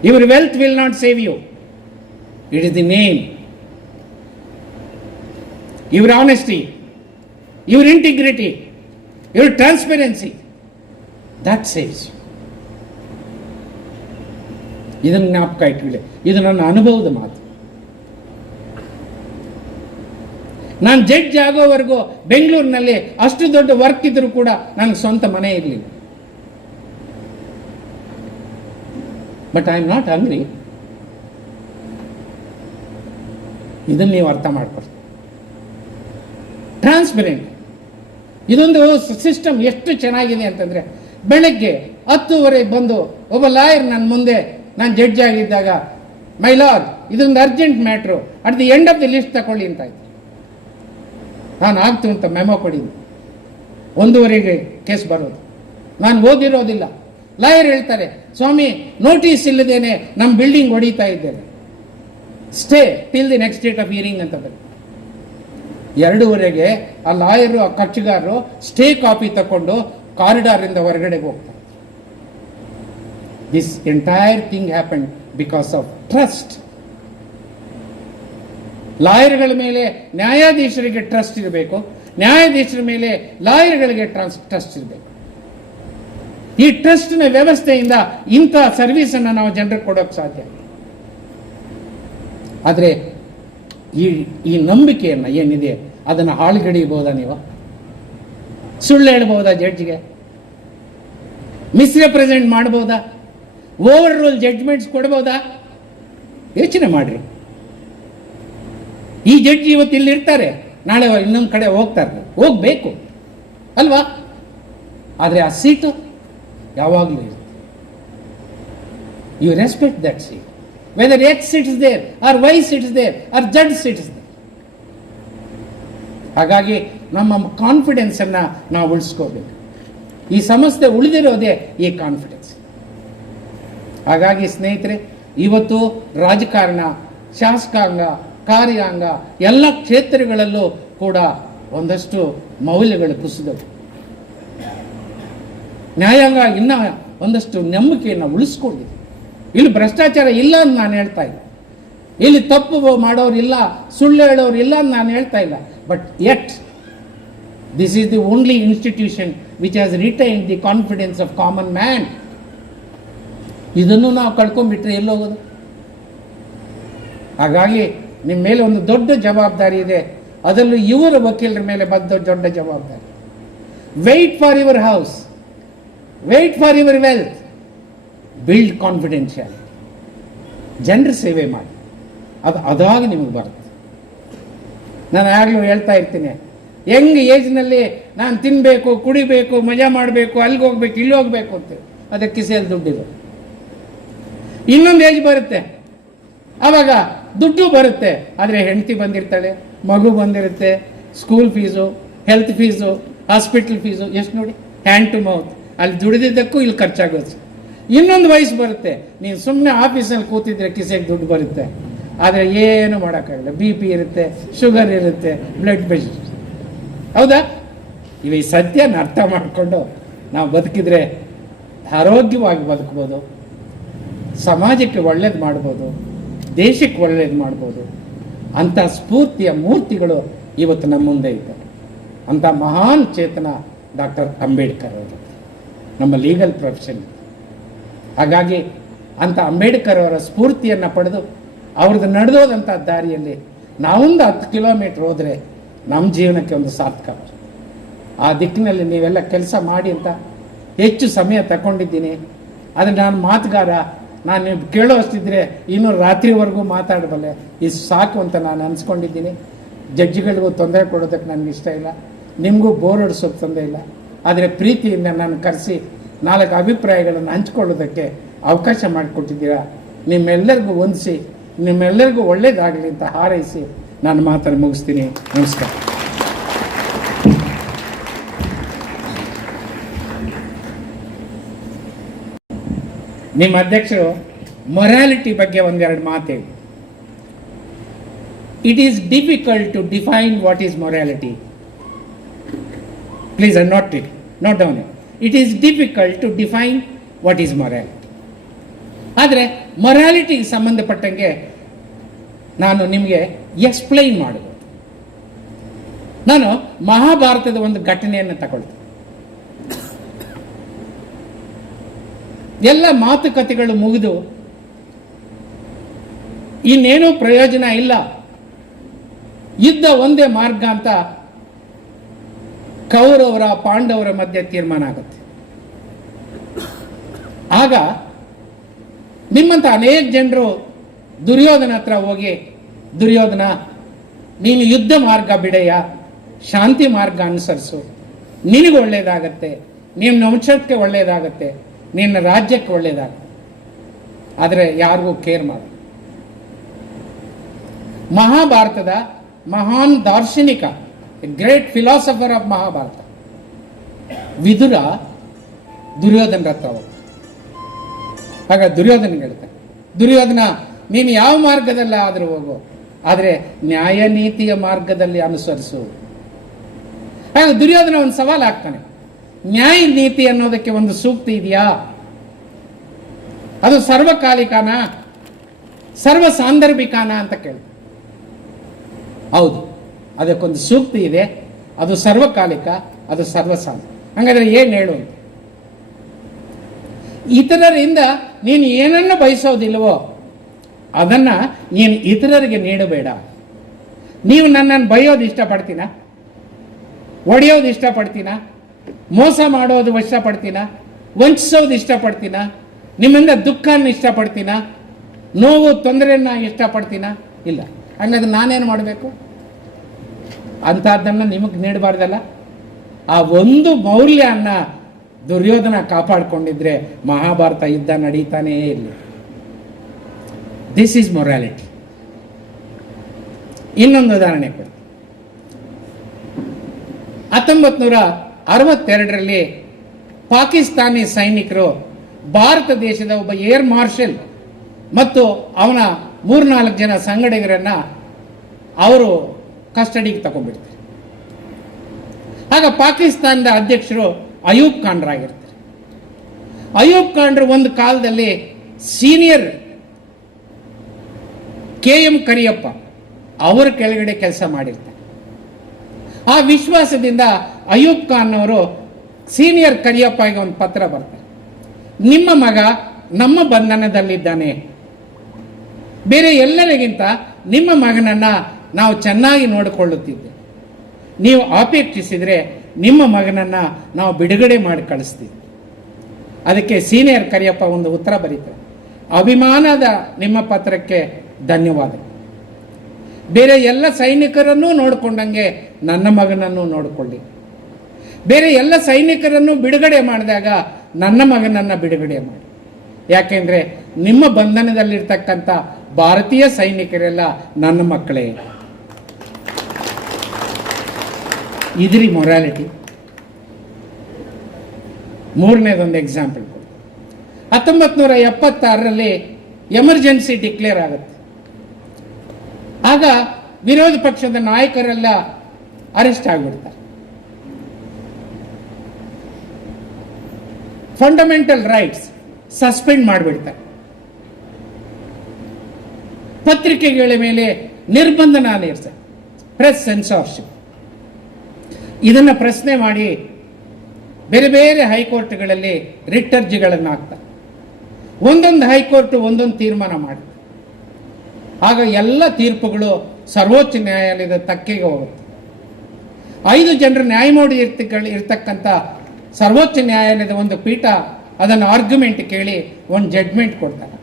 your wealth will not save you. It is the name, your honesty, your integrity, your transparency, that saves you. ಇದನ್ನು ಜ್ಞಾಪಕ ಇಟ್ಕೊಳ್ಳಿ. ಇದು ನನ್ನ ಅನುಭವದ ಮಾತು. ನಾನು ಜಡ್ಜ್ ಆಗೋವರೆಗೂ ಬೆಂಗಳೂರಿನಲ್ಲಿ ಅಷ್ಟು ದೊಡ್ಡ ವರ್ಕ್ ಇದ್ರೂ ಕೂಡ ನನಗೆ ಸ್ವಂತ ಮನೆ ಇರಲಿಲ್ಲ. ಬಟ್ ಐ ಆಮ್ ನಾಟ್ ಹಂಗ್ರಿ. ಇದನ್ನು ನೀವು ಅರ್ಥ ಮಾಡ್ಕೊಳ್ಳಿ. ಟ್ರಾನ್ಸ್ಪರೆಂಟ್ ಇದೊಂದು ಸಿಸ್ಟಮ್ ಎಷ್ಟು ಚೆನ್ನಾಗಿದೆ ಅಂತಂದ್ರೆ, ಬೆಳಗ್ಗೆ 10:30 ಬಂದು ಒಬ್ಬ ಲಾಯರ್ ನನ್ನ ಮುಂದೆ, ನಾನು ಜಡ್ಜ್ ಆಗಿದ್ದಾಗ, ಮೈ ಲಾರ್ಡ್ ಇದೊಂದು urgent matter, at the end of the list ತಗೊಳ್ಳಿ ಅಂತ ಇತ್ತು. ನಾನು ಆಗ್ತು ಅಂತ ಮೆಮೊ ಕೊಡಿದ್ದು. 1:30ಗೆ ಕೇಸ್ ಬರೋದು, ನಾನು ಓದಿರೋದಿಲ್ಲ. ಲಾಯರ್ ಹೇಳ್ತಾರೆ, ಸ್ವಾಮಿ ನೋಟಿಸ್ ಇಲ್ಲದೇನೆ ನಮ್ಮ ಬಿಲ್ಡಿಂಗ್ ಹೊಡಿತಾ ಇದ್ದೇನೆ, stay till the next date of hearing ಅಂತ ಬರೀ. 2:30ಗೆ ಆ ಲಾಯರು, ಆ ಕಕ್ಷಗಾರರು ಸ್ಟೇ ಕಾಪಿ ತಗೊಂಡು ಕಾರಿಡಾರ್ ಇಂದ ಹೊರಗಡೆ ಹೋಗ್ತಾರೆ. This entire thing happen because of trust. ಲಾಯರ್ಗಳ ಮೇಲೆ ನ್ಯಾಯಾಧೀಶರಿಗೆ ಟ್ರಸ್ಟ್ ಇರಬೇಕು, ನ್ಯಾಯಾಧೀಶರ ಮೇಲೆ ಲಾಯರ್ಗಳಿಗೆ ಟ್ರಸ್ಟ್ ಇರಬೇಕು. ಈ ಟ್ರಸ್ಟ್ನ ವ್ಯವಸ್ಥೆಯಿಂದ ಇಂಥ ಸರ್ವಿಸ್ ಅನ್ನು ನಾವು ಜನರಿಗೆ ಕೊಡೋಕೆ ಸಾಧ್ಯ. ಆದರೆ ಈ ನಂಬಿಕೆಯನ್ನು ಏನಿದೆ ಅದನ್ನು ಹಾಳುಗಡಿಯಬಹುದಾ? ನೀವು ಸುಳ್ಳು ಹೇಳ್ಬಹುದಾ? ಜಡ್ಜ್ಗೆ ಮಿಸ್ರೆಪ್ರೆಸೆಂಟ್ ಮಾಡಬಹುದಾ? ಓವರ್ ರೂಲ್ ಜಡ್ಜ್ಮೆಂಟ್ಸ್ ಕೊಡಬಹುದಾ? ಯೋಚನೆ ಮಾಡ್ರಿ. ಈ ಜಡ್ಜ್ ಇವತ್ತು ಇಲ್ಲಿ ಇರ್ತಾರೆ, ನಾಳೆ ಇನ್ನೊಂದು ಕಡೆ ಹೋಗ್ತಾರೆ, ಹೋಗ್ಬೇಕು ಅಲ್ವಾ? ಆದರೆ ಆ ಸೀಟು ಯಾವಾಗಲೂ ಇರುತ್ತೆ. You respect that seat, whether X sits there or Y sits there or judge sits there. ಹಾಗಾಗಿ ನಮ್ಮ ಕಾನ್ಫಿಡೆನ್ಸ್ ಅನ್ನ ನಾವು ಉಳಿಸ್ಕೋಬೇಕು. ಈ ಸಂಸ್ಥೆ ಉಳಿದಿರೋದೇ ಈ ಕಾನ್ಫಿಡೆನ್ಸ್. ಹಾಗಾಗಿ ಸ್ನೇಹಿತರೆ, ಇವತ್ತು ರಾಜಕಾರಣ, ಶಾಸಕಾಂಗ, ಕಾರ್ಯಾಂಗ ಎಲ್ಲ ಕ್ಷೇತ್ರಗಳಲ್ಲೂ ಕೂಡ ಒಂದಷ್ಟು ಮೌಲ್ಯಗಳು ಕುಸಿದವು. ನ್ಯಾಯಾಂಗ ಇನ್ನ ಒಂದಷ್ಟು ನಂಬಿಕೆಯನ್ನು ಉಳಿಸ್ಕೊಂಡಿದೆ. ಇಲ್ಲಿ ಭ್ರಷ್ಟಾಚಾರ ಇಲ್ಲ ಅಂತ ನಾನು ಹೇಳ್ತಾ ಇಲ್ಲ, ಇಲ್ಲಿ ತಪ್ಪು ಮಾಡೋರಿಲ್ಲ, ಸುಳ್ಳು ಹೇಳೋರಿಲ್ಲ ಅಂತ ನಾನು ಹೇಳ್ತಾ ಇಲ್ಲ. But yet this is the only institution which has retained the confidence of common man. ಇದನ್ನು ನಾವು ಕಳ್ಕೊಂಡ್ಬಿಟ್ರೆ ಎಲ್ಲೋಗೋದು? ಹಾಗಾಗಿ ನಿಮ್ಮ ಮೇಲೆ ಒಂದು ದೊಡ್ಡ ಜವಾಬ್ದಾರಿ ಇದೆ, ಅದರಲ್ಲೂ ಇವರ ವಕೀಲರ ಮೇಲೆ ಬಂದ ದೊಡ್ಡ ಜವಾಬ್ದಾರಿ. Wait for your house, wait for your wealth, build confidentiality. ಜನರ ಸೇವೆ ಮಾಡಿ, ಅದಾಗ ನಿಮಗೆ ಬರುತ್ತೆ. ನಾನು ಆಗಲೂ ಹೇಳ್ತಾ ಇರ್ತೀನಿ, ಯಂಗ್ ಏಜ್ನಲ್ಲಿ ನಾನು ತಿನ್ನಬೇಕು, ಕುಡಿಬೇಕು, ಮಜಾ ಮಾಡಬೇಕು, ಅಲ್ಲಿಗೆ ಹೋಗ್ಬೇಕು, ಇಲ್ಲಿ ಹೋಗ್ಬೇಕು ಅಂತ, ಅದಕ್ಕೆ ಕಿಸೆಯಲ್ಲಿ ದುಡ್ಡಿದೆ. ಇನ್ನೊಂದು ಏಜ್ ಬರುತ್ತೆ, ಆವಾಗ ದುಡ್ಡು ಬರುತ್ತೆ, ಆದರೆ ಹೆಂಡತಿ ಬಂದಿರ್ತಾಳೆ, ಮಗು ಬಂದಿರುತ್ತೆ, school fees, health fees, hospital fees, ಎಷ್ಟು ನೋಡಿ, ಹ್ಯಾಂಡ್ ಟು ಮೌತ್, ಅಲ್ಲಿ ದುಡಿದಿದ್ದಕ್ಕೂ ಇಲ್ಲಿ ಖರ್ಚಾಗೋದು. ಇನ್ನೊಂದು ವಯಸ್ಸು ಬರುತ್ತೆ, ನೀನು ಸುಮ್ಮನೆ ಆಫೀಸಲ್ಲಿ ಕೂತಿದ್ರೆ ಕಿಸೆಗೆ ದುಡ್ಡು ಬರುತ್ತೆ, ಆದರೆ ಏನು ಮಾಡೋಕ್ಕಾಗಲ್ಲ. BP ಇರುತ್ತೆ, ಶುಗರ್ ಇರುತ್ತೆ, ಬ್ಲಡ್ ಪ್ರೆಷರ್. ಹೌದಾ? ಇವು ಈ ಸತ್ಯನ ಅರ್ಥ ಮಾಡಿಕೊಂಡು ನಾವು ಬದುಕಿದ್ರೆ ಆರೋಗ್ಯವಾಗಿ ಬದುಕ್ಬೋದು, ಸಮಾಜಕ್ಕೆ ಒಳ್ಳೇದು ಮಾಡ್ಬೋದು, ದೇಶಕ್ಕೆ ಒಳ್ಳೇದು ಮಾಡ್ಬೋದು. ಅಂಥ ಸ್ಫೂರ್ತಿಯ ಮೂರ್ತಿಗಳು ಇವತ್ತು ನಮ್ಮ ಮುಂದೆ ಇದ್ದಾರೆ. ಅಂಥ ಮಹಾನ್ ಚೇತನ ಡಾಕ್ಟರ್ ಅಂಬೇಡ್ಕರ್ ಅವರು ನಮ್ಮ ಲೀಗಲ್ ಪ್ರೊಫೆಷನ್. ಹಾಗಾಗಿ ಅಂಥ ಅಂಬೇಡ್ಕರ್ ಅವರ ಸ್ಫೂರ್ತಿಯನ್ನು ಪಡೆದು ಅವ್ರದ್ದು ನಡೆದೋದಂಥ ದಾರಿಯಲ್ಲಿ ನಾವೊಂದು 10 ಕಿಲೋಮೀಟ್ರ್ ಹೋದರೆ ನಮ್ಮ ಜೀವನಕ್ಕೆ ಒಂದು ಸಾರ್ಥಕ. ಆ ದಿಕ್ಕಿನಲ್ಲಿ ನೀವೆಲ್ಲ ಕೆಲಸ ಮಾಡಿ ಅಂತ ಹೆಚ್ಚು ಸಮಯ ತಗೊಂಡಿದ್ದೀನಿ. ಆದರೆ ನಾನು ಮಾತುಗಾರ, ನಾನು ನೀವು ಕೇಳೋ ಅಷ್ಟಿದ್ರೆ ಇನ್ನೂ ರಾತ್ರಿವರೆಗೂ ಮಾತಾಡಬಲ್ಲೆ. ಇದು ಸಾಕು ಅಂತ ನಾನು ಅನ್ಸ್ಕೊಂಡಿದ್ದೀನಿ. ಜಡ್ಜಿಗಳಿಗೂ ತೊಂದರೆ ಕೊಡೋದಕ್ಕೆ ನನಗೆ ಇಷ್ಟ ಇಲ್ಲ, ನಿಮಗೂ ಬೋರ್ ಹೊಡಿಸೋಕ್ಕೆ ತೊಂದರೆ ಇಲ್ಲ. ಆದರೆ ಪ್ರೀತಿಯಿಂದ ನಾನು ಕರೆಸಿ 4 ಅಭಿಪ್ರಾಯಗಳನ್ನು ಹಂಚ್ಕೊಳ್ಳೋದಕ್ಕೆ ಅವಕಾಶ ಮಾಡಿಕೊಟ್ಟಿದ್ದೀರಾ. ನಿಮ್ಮೆಲ್ಲರಿಗೂ ಹೊಂದಿಸಿ ನಿಮ್ಮೆಲ್ಲರಿಗೂ ಒಳ್ಳೇದಾಗಲಿ ಅಂತ ಹಾರೈಸಿ ನಾನು ಮಾತನ್ನು ಮುಗಿಸ್ತೀನಿ. ನಮಸ್ಕಾರ. ನಿಮ್ಮ ಅಧ್ಯಕ್ಷರು ಮೊರಾಲಿಟಿ ಬಗ್ಗೆ ಒಂದೆರಡು ಮಾತು ಹೇಳಿ. It is difficult to define what is morality. Please note down it is difficult to define what is morality. ಆದರೆ ಮೊರಾಲಿಟಿಗೆ ಸಂಬಂಧಪಟ್ಟಂಗೆ ನಾನು ನಿಮಗೆ ಎಕ್ಸ್ಪ್ಲೈನ್ ಮಾಡೋದು. ನಾನು ಮಹಾಭಾರತದ ಒಂದು ಘಟನೆಯನ್ನು ತಗೊಳ್ತೀನಿ. ಎಲ್ಲ ಮಾತುಕತೆಗಳು ಮುಗಿದು ಇನ್ನೇನೂ ಪ್ರಯೋಜನ ಇಲ್ಲ, ಯುದ್ಧ ಒಂದೇ ಮಾರ್ಗ ಅಂತ ಕೌರವರ ಪಾಂಡವರ ಮಧ್ಯೆ ತೀರ್ಮಾನ ಆಗುತ್ತೆ. ಆಗ ನಿಮ್ಮಂಥ ಅನೇಕ ಜನರು ದುರ್ಯೋಧನ ಹತ್ರ ಹೋಗಿ, ದುರ್ಯೋಧನ ನೀನು ಯುದ್ಧ ಮಾರ್ಗ ಬಿಡೆಯ, ಶಾಂತಿ ಮಾರ್ಗ ಅನುಸರಿಸು, ನಿನಗೆ ಒಳ್ಳೆಯದಾಗತ್ತೆ, ನಿನ್ನ ವಂಶಕ್ಕೆ ಒಳ್ಳೆಯದಾಗತ್ತೆ, ನಿನ್ನ ರಾಜ್ಯಕ್ಕೆ ಒಳ್ಳೆಯದಾಗತ್ತೆ. ಆದರೆ ಯಾರಿಗೂ ಕೇರ್ ಮಾಡ. ಮಹಾಭಾರತದ ಮಹಾನ್ ದಾರ್ಶನಿಕ, great philosopher of Mahabharata Vidura Duryodhana ಹತ್ರ ಹೋಗ್ತಾನೆ. ಆಗ ದುರ್ಯೋಧನ ಹೇಳ್ತಾನೆ, ದುರ್ಯೋಧನ ನೀನು ಯಾವ ಮಾರ್ಗದಲ್ಲಿ ಆದರೂ ಹೋಗು, ಆದರೆ ನ್ಯಾಯ ನೀತಿಯ ಮಾರ್ಗದಲ್ಲಿ ಅನುಸರಿಸು. ಆಗ ದುರ್ಯೋಧನ ಒಂದು ಸವಾಲು ಹಾಕ್ತಾನೆ, ನ್ಯಾಯ ನೀತಿ ಅನ್ನೋದಕ್ಕೆ ಒಂದು ಸೂಕ್ತಿ ಇದೆಯಾ? ಅದು ಸರ್ವಕಾಲಿಕಾನ, ಸರ್ವ ಸಾಂದರ್ಭಿಕಾನ ಅಂತ ಕೇಳಿ. ಹೌದು, ಅದಕ್ಕೊಂದು ಸೂಕ್ತಿ ಇದೆ, ಅದು ಸರ್ವಕಾಲಿಕ, ಅದು ಸರ್ವಸಾಂದ. ಹಾಗಾದ್ರೆ ಏನು ಹೇಳು? ಇತರರಿಂದ ನೀನು ಏನನ್ನು ಬಯಸೋದಿಲ್ವೋ ಅದನ್ನು ನೀನು ಇತರರಿಗೆ ನೀಡಬೇಡ. ನೀವು ನನ್ನನ್ನು ಬೈಯೋದು ಇಷ್ಟಪಡ್ತೀನ? ಒಡೆಯೋದು ಇಷ್ಟಪಡ್ತೀನ? ಮೋಸ ಮಾಡೋದು ಇಷ್ಟಪಡ್ತೀನ? ವಂಚಿಸೋದು ಇಷ್ಟಪಡ್ತೀನ? ನಿಮ್ಮಿಂದ ದುಃಖನ ಇಷ್ಟಪಡ್ತೀನ? ನೋವು ತೊಂದರೆಯನ್ನು ಇಷ್ಟಪಡ್ತೀನ? ಇಲ್ಲ. ಹಾಗಾದ್ರೆ ನಾನೇನು ಮಾಡಬೇಕು? ಅಂಥದ್ದನ್ನು ನಿಮಗೆ ನೀಡಬಾರ್ದಲ್ಲ. ಆ ಒಂದು ಮೌಲ್ಯನ ದುರ್ಯೋಧನ ಕಾಪಾಡಿಕೊಂಡಿದ್ರೆ ಮಹಾಭಾರತ ಯುದ್ಧ ನಡೀತಾನೇ ಇಲ್ಲ. This is morality. ಇನ್ನೊಂದು ಉದಾಹರಣೆ ಕೊಡಿ. 1962ರಲ್ಲಿ ಪಾಕಿಸ್ತಾನಿ ಸೈನಿಕರು ಭಾರತ ದೇಶದ ಒಬ್ಬ ಏರ್ ಮಾರ್ಷಲ್ ಮತ್ತು ಅವನ 3-4 ಜನ ಸಂಗಡಿಗರನ್ನ ಅವರು ಕಸ್ಟಡಿಗೆ ತಗೊಂಡ್ಬಿಡ್ತಾರೆ. ಆಗ ಪಾಕಿಸ್ತಾನದ ಅಧ್ಯಕ್ಷರು ಅಯೂಬ್ ಖಾನ್ರಾಗಿರ್ತಾರೆ. ಅಯೂಬ್ ಖಾನ್ರು ಒಂದು ಕಾಲದಲ್ಲಿ ಸೀನಿಯರ್ KM ಕರಿಯಪ್ಪ ಅವರ ಕೆಳಗಡೆ ಕೆಲಸ ಮಾಡಿರ್ತಾರೆ. ಆ ವಿಶ್ವಾಸದಿಂದ ಅಯೂಬ್ ಖಾನ್ ಅವರು ಸೀನಿಯರ್ ಕರಿಯಪ್ಪಗೆ ಒಂದು ಪತ್ರ ಬರ್ತಾರೆ, ನಿಮ್ಮ ಮಗ ನಮ್ಮ ಬಂಧನದಲ್ಲಿದ್ದಾನೆ, ಬೇರೆ ಎಲ್ಲರಿಗಿಂತ ನಿಮ್ಮ ಮಗನನ್ನ ನಾವು ಚೆನ್ನಾಗಿ ನೋಡಿಕೊಳ್ಳುತ್ತಿದ್ದೆ, ನೀವು ಅಪೇಕ್ಷಿಸಿದರೆ ನಿಮ್ಮ ಮಗನನ್ನ ನಾವು ಬಿಡುಗಡೆ ಮಾಡಿ ಕಳಿಸ್ತೀವಿ. ಅದಕ್ಕೆ ಸೀನಿಯರ್ ಕರಿಯಪ್ಪ ಒಂದು ಉತ್ತರ ಬರೀತಾರೆ, ಅಭಿಮಾನದ ನಿಮ್ಮ ಪತ್ರಕ್ಕೆ ಧನ್ಯವಾದ. ಬೇರೆ ಎಲ್ಲ ಸೈನಿಕರನ್ನೂ ನೋಡಿಕೊಂಡಂಗೆ ನನ್ನ ಮಗನನ್ನು ನೋಡಿಕೊಳ್ಳಿ. ಬೇರೆ ಎಲ್ಲ ಸೈನಿಕರನ್ನು ಬಿಡುಗಡೆ ಮಾಡಿದಾಗ ನನ್ನ ಮಗನನ್ನು ಬಿಡುಗಡೆ ಮಾಡಿ. ಯಾಕೆಂದರೆ ನಿಮ್ಮ ಬಂಧನದಲ್ಲಿರ್ತಕ್ಕಂಥ ಭಾರತೀಯ ಸೈನಿಕರೆಲ್ಲ ನನ್ನ ಮಕ್ಕಳೇ. ಇದ್ರಿ ಮೊರಾಲಿಟಿ. ಮೂರನೇದೊಂದು ಎಕ್ಸಾಂಪಲ್ ಕೊಡಿ. 1976ರಲ್ಲಿ ಎಮರ್ಜೆನ್ಸಿ ಡಿಕ್ಲೇರ್ ಆಗುತ್ತೆ. ಆಗ ವಿರೋಧ ಪಕ್ಷದ ನಾಯಕರೆಲ್ಲ ಅರೆಸ್ಟ್ ಆಗಿಬಿಡ್ತಾರೆ. ಫಂಡಮೆಂಟಲ್ ರೈಟ್ಸ್ ಸಸ್ಪೆಂಡ್ ಮಾಡಿಬಿಡ್ತಾರೆ. ಪತ್ರಿಕೆಗಳ ಮೇಲೆ ನಿರ್ಬಂಧನ ಹೇರ್ತಾರೆ. Press censorship. ಇದನ್ನು ಪ್ರಶ್ನೆ ಮಾಡಿ ಬೇರೆ ಬೇರೆ ಹೈಕೋರ್ಟ್ಗಳಲ್ಲಿ ರಿಟ್ ಅರ್ಜಿಗಳನ್ನು ಹಾಕ್ತಾರೆ. ಒಂದೊಂದು ಹೈಕೋರ್ಟ್ ಒಂದೊಂದು ತೀರ್ಮಾನ ಮಾಡುತ್ತೆ. ಆಗ ಎಲ್ಲ ತೀರ್ಪುಗಳು ಸರ್ವೋಚ್ಚ ನ್ಯಾಯಾಲಯದ ತಕ್ಕೆಗೆ ಹೋಗುತ್ತೆ. 5 ಜನರ ನ್ಯಾಯಮೂರ್ತಿಗಳು ಇರ್ತಕ್ಕಂಥ ಸರ್ವೋಚ್ಚ ನ್ಯಾಯಾಲಯದ ಒಂದು ಪೀಠ ಅದನ್ನು ಆರ್ಗ್ಯುಮೆಂಟ್ ಕೇಳಿ ಒಂದು ಜಡ್ಮೆಂಟ್ ಕೊಡ್ತಾರೆ.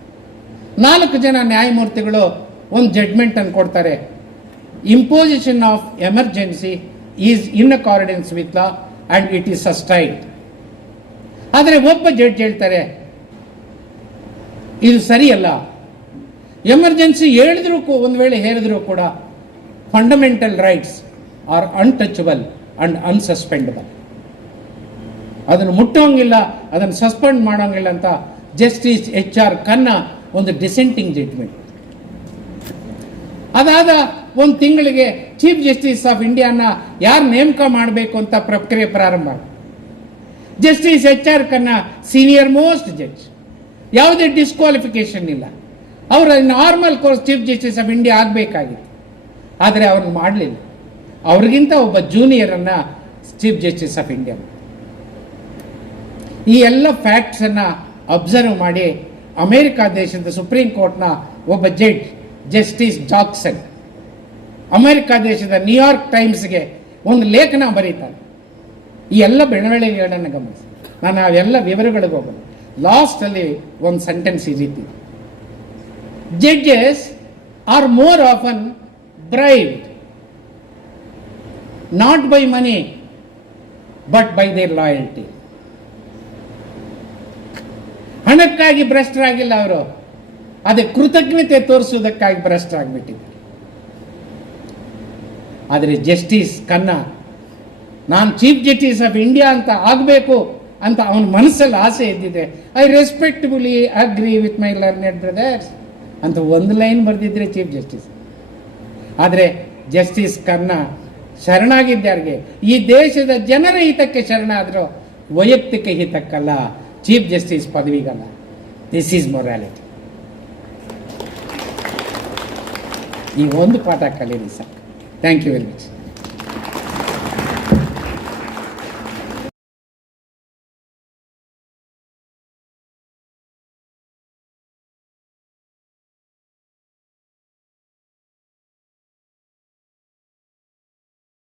4 ಜನ ನ್ಯಾಯಮೂರ್ತಿಗಳು ಒಂದು ಜಡ್ಮೆಂಟನ್ನು ಕೊಡ್ತಾರೆ. Imposition of emergency is in accordance with law and it is sustained. ಆದರೆ ಒಬ್ಬ ಜಡ್ಜ್ ಹೇಳ್ತಾರೆ ಇದು ಸರಿಯಲ್ಲ, ಎಮರ್ಜೆನ್ಸಿ ಹೇಳಿದ್ರು ಒಂದು ವೇಳೆ ಹೇಳಿದ್ರು ಕೂಡ fundamental rights are untouchable and unsuspendable. ಅದನ್ನು ಮುಟ್ಟೋಂಗಿಲ್ಲ, ಅದನ್ನು ಸಸ್ಪೆಂಡ್ ಮಾಡೋಂಗಿಲ್ಲ ಅಂತ ಜಸ್ಟಿಸ್ HR ಖನ್ನಾ ಒಂದು ಡಿಸೆಂಟಿಂಗ್ ಜಡ್ಜ್ಮೆಂಟ್. ಅದಾದ ಒಂದು ತಿಂಗಳಿಗೆ ಚೀಫ್ ಜಸ್ಟಿಸ್ ಆಫ್ ಇಂಡಿಯಾನ ಯಾರು ನೇಮಕ ಮಾಡಬೇಕು ಅಂತ ಪ್ರಕ್ರಿಯೆ ಪ್ರಾರಂಭ. Justice HR Khanna senior most judge, ಯಾವುದೇ ಡಿಸ್ಕ್ವಾಲಿಫಿಕೇಶನ್ ಇಲ್ಲ. ಅವರು normal course chief justice of India ಆಗಬೇಕಾಗಿತ್ತು, ಆದರೆ ಅವ್ರನ್ನ ಮಾಡಲಿಲ್ಲ. ಅವ್ರಿಗಿಂತ ಒಬ್ಬ ಜೂನಿಯರನ್ನು ಚೀಫ್ ಜಸ್ಟಿಸ್ ಆಫ್ ಇಂಡಿಯಾ. ಈ ಎಲ್ಲ ಫ್ಯಾಕ್ಟ್ಸನ್ನು ಅಬ್ಸರ್ವ್ ಮಾಡಿ ಅಮೇರಿಕಾ ದೇಶದ ಸುಪ್ರೀಂ ಕೋರ್ಟ್ನ ಒಬ್ಬ ಜಡ್ಜ್ ಜಸ್ಟಿಸ್ ಜಾಕ್ಸನ್ ಅಮೇರಿಕಾ ದೇಶದ ನ್ಯೂಯಾರ್ಕ್ ಟೈಮ್ಸ್ಗೆ ಒಂದು ಲೇಖನ ಬರೀತಾರೆ. ಈ ಎಲ್ಲ ಬೆಳವಣಿಗೆಗಳನ್ನು ಗಮನಿಸಿ. ನಾನು ಅವೆಲ್ಲ ವಿವರಗಳಿಗೆ ಹೋಗೋದು. ಲಾಸ್ಟಲ್ಲಿ ಒಂದು ಸೆಂಟೆನ್ಸ್ ಈ ರೀತಿ: judges are more often bribed not by money but by their loyalty. ಹಣಕ್ಕಾಗಿ ಭ್ರಷ್ಟರಾಗಿಲ್ಲ ಅವರು, ಅದೇ ಕೃತಜ್ಞತೆ ತೋರಿಸುವುದಕ್ಕಾಗಿ ಭ್ರಷ್ಟರಾಗ್ಬಿಟ್ಟಿದ್ದಾರೆ. ಆದರೆ ಜಸ್ಟಿಸ್ ಖನ್ನಾ ನಾನು ಚೀಫ್ ಜಸ್ಟಿಸ್ ಆಫ್ ಇಂಡಿಯಾ ಅಂತ ಆಗಬೇಕು ಅಂತ ಅವನ ಮನಸ್ಸಲ್ಲಿ ಆಸೆ ಇದ್ದಿದೆ. I respectably agree with my learned brothers ಅಂತ ಒಂದು ಲೈನ್ ಬರೆದಿದ್ರೆ ಚೀಫ್ ಜಸ್ಟಿಸ್. ಆದರೆ ಜಸ್ಟಿಸ್ ಖನ್ನಾ ಶರಣಾಗಿದ್ದಾರಿಗೆ ಈ ದೇಶದ ಜನರ ಹಿತಕ್ಕೆ ಶರಣಾದರೂ ವೈಯಕ್ತಿಕ ಹಿತಕ್ಕಲ್ಲ, ಚೀಫ್ ಜಸ್ಟಿಸ್ ಪದವಿಗಲ್ಲ. This is morality. ಈ ಒಂದು ಪಾಠ ಕಲೀರಿ sir. Thank you very much.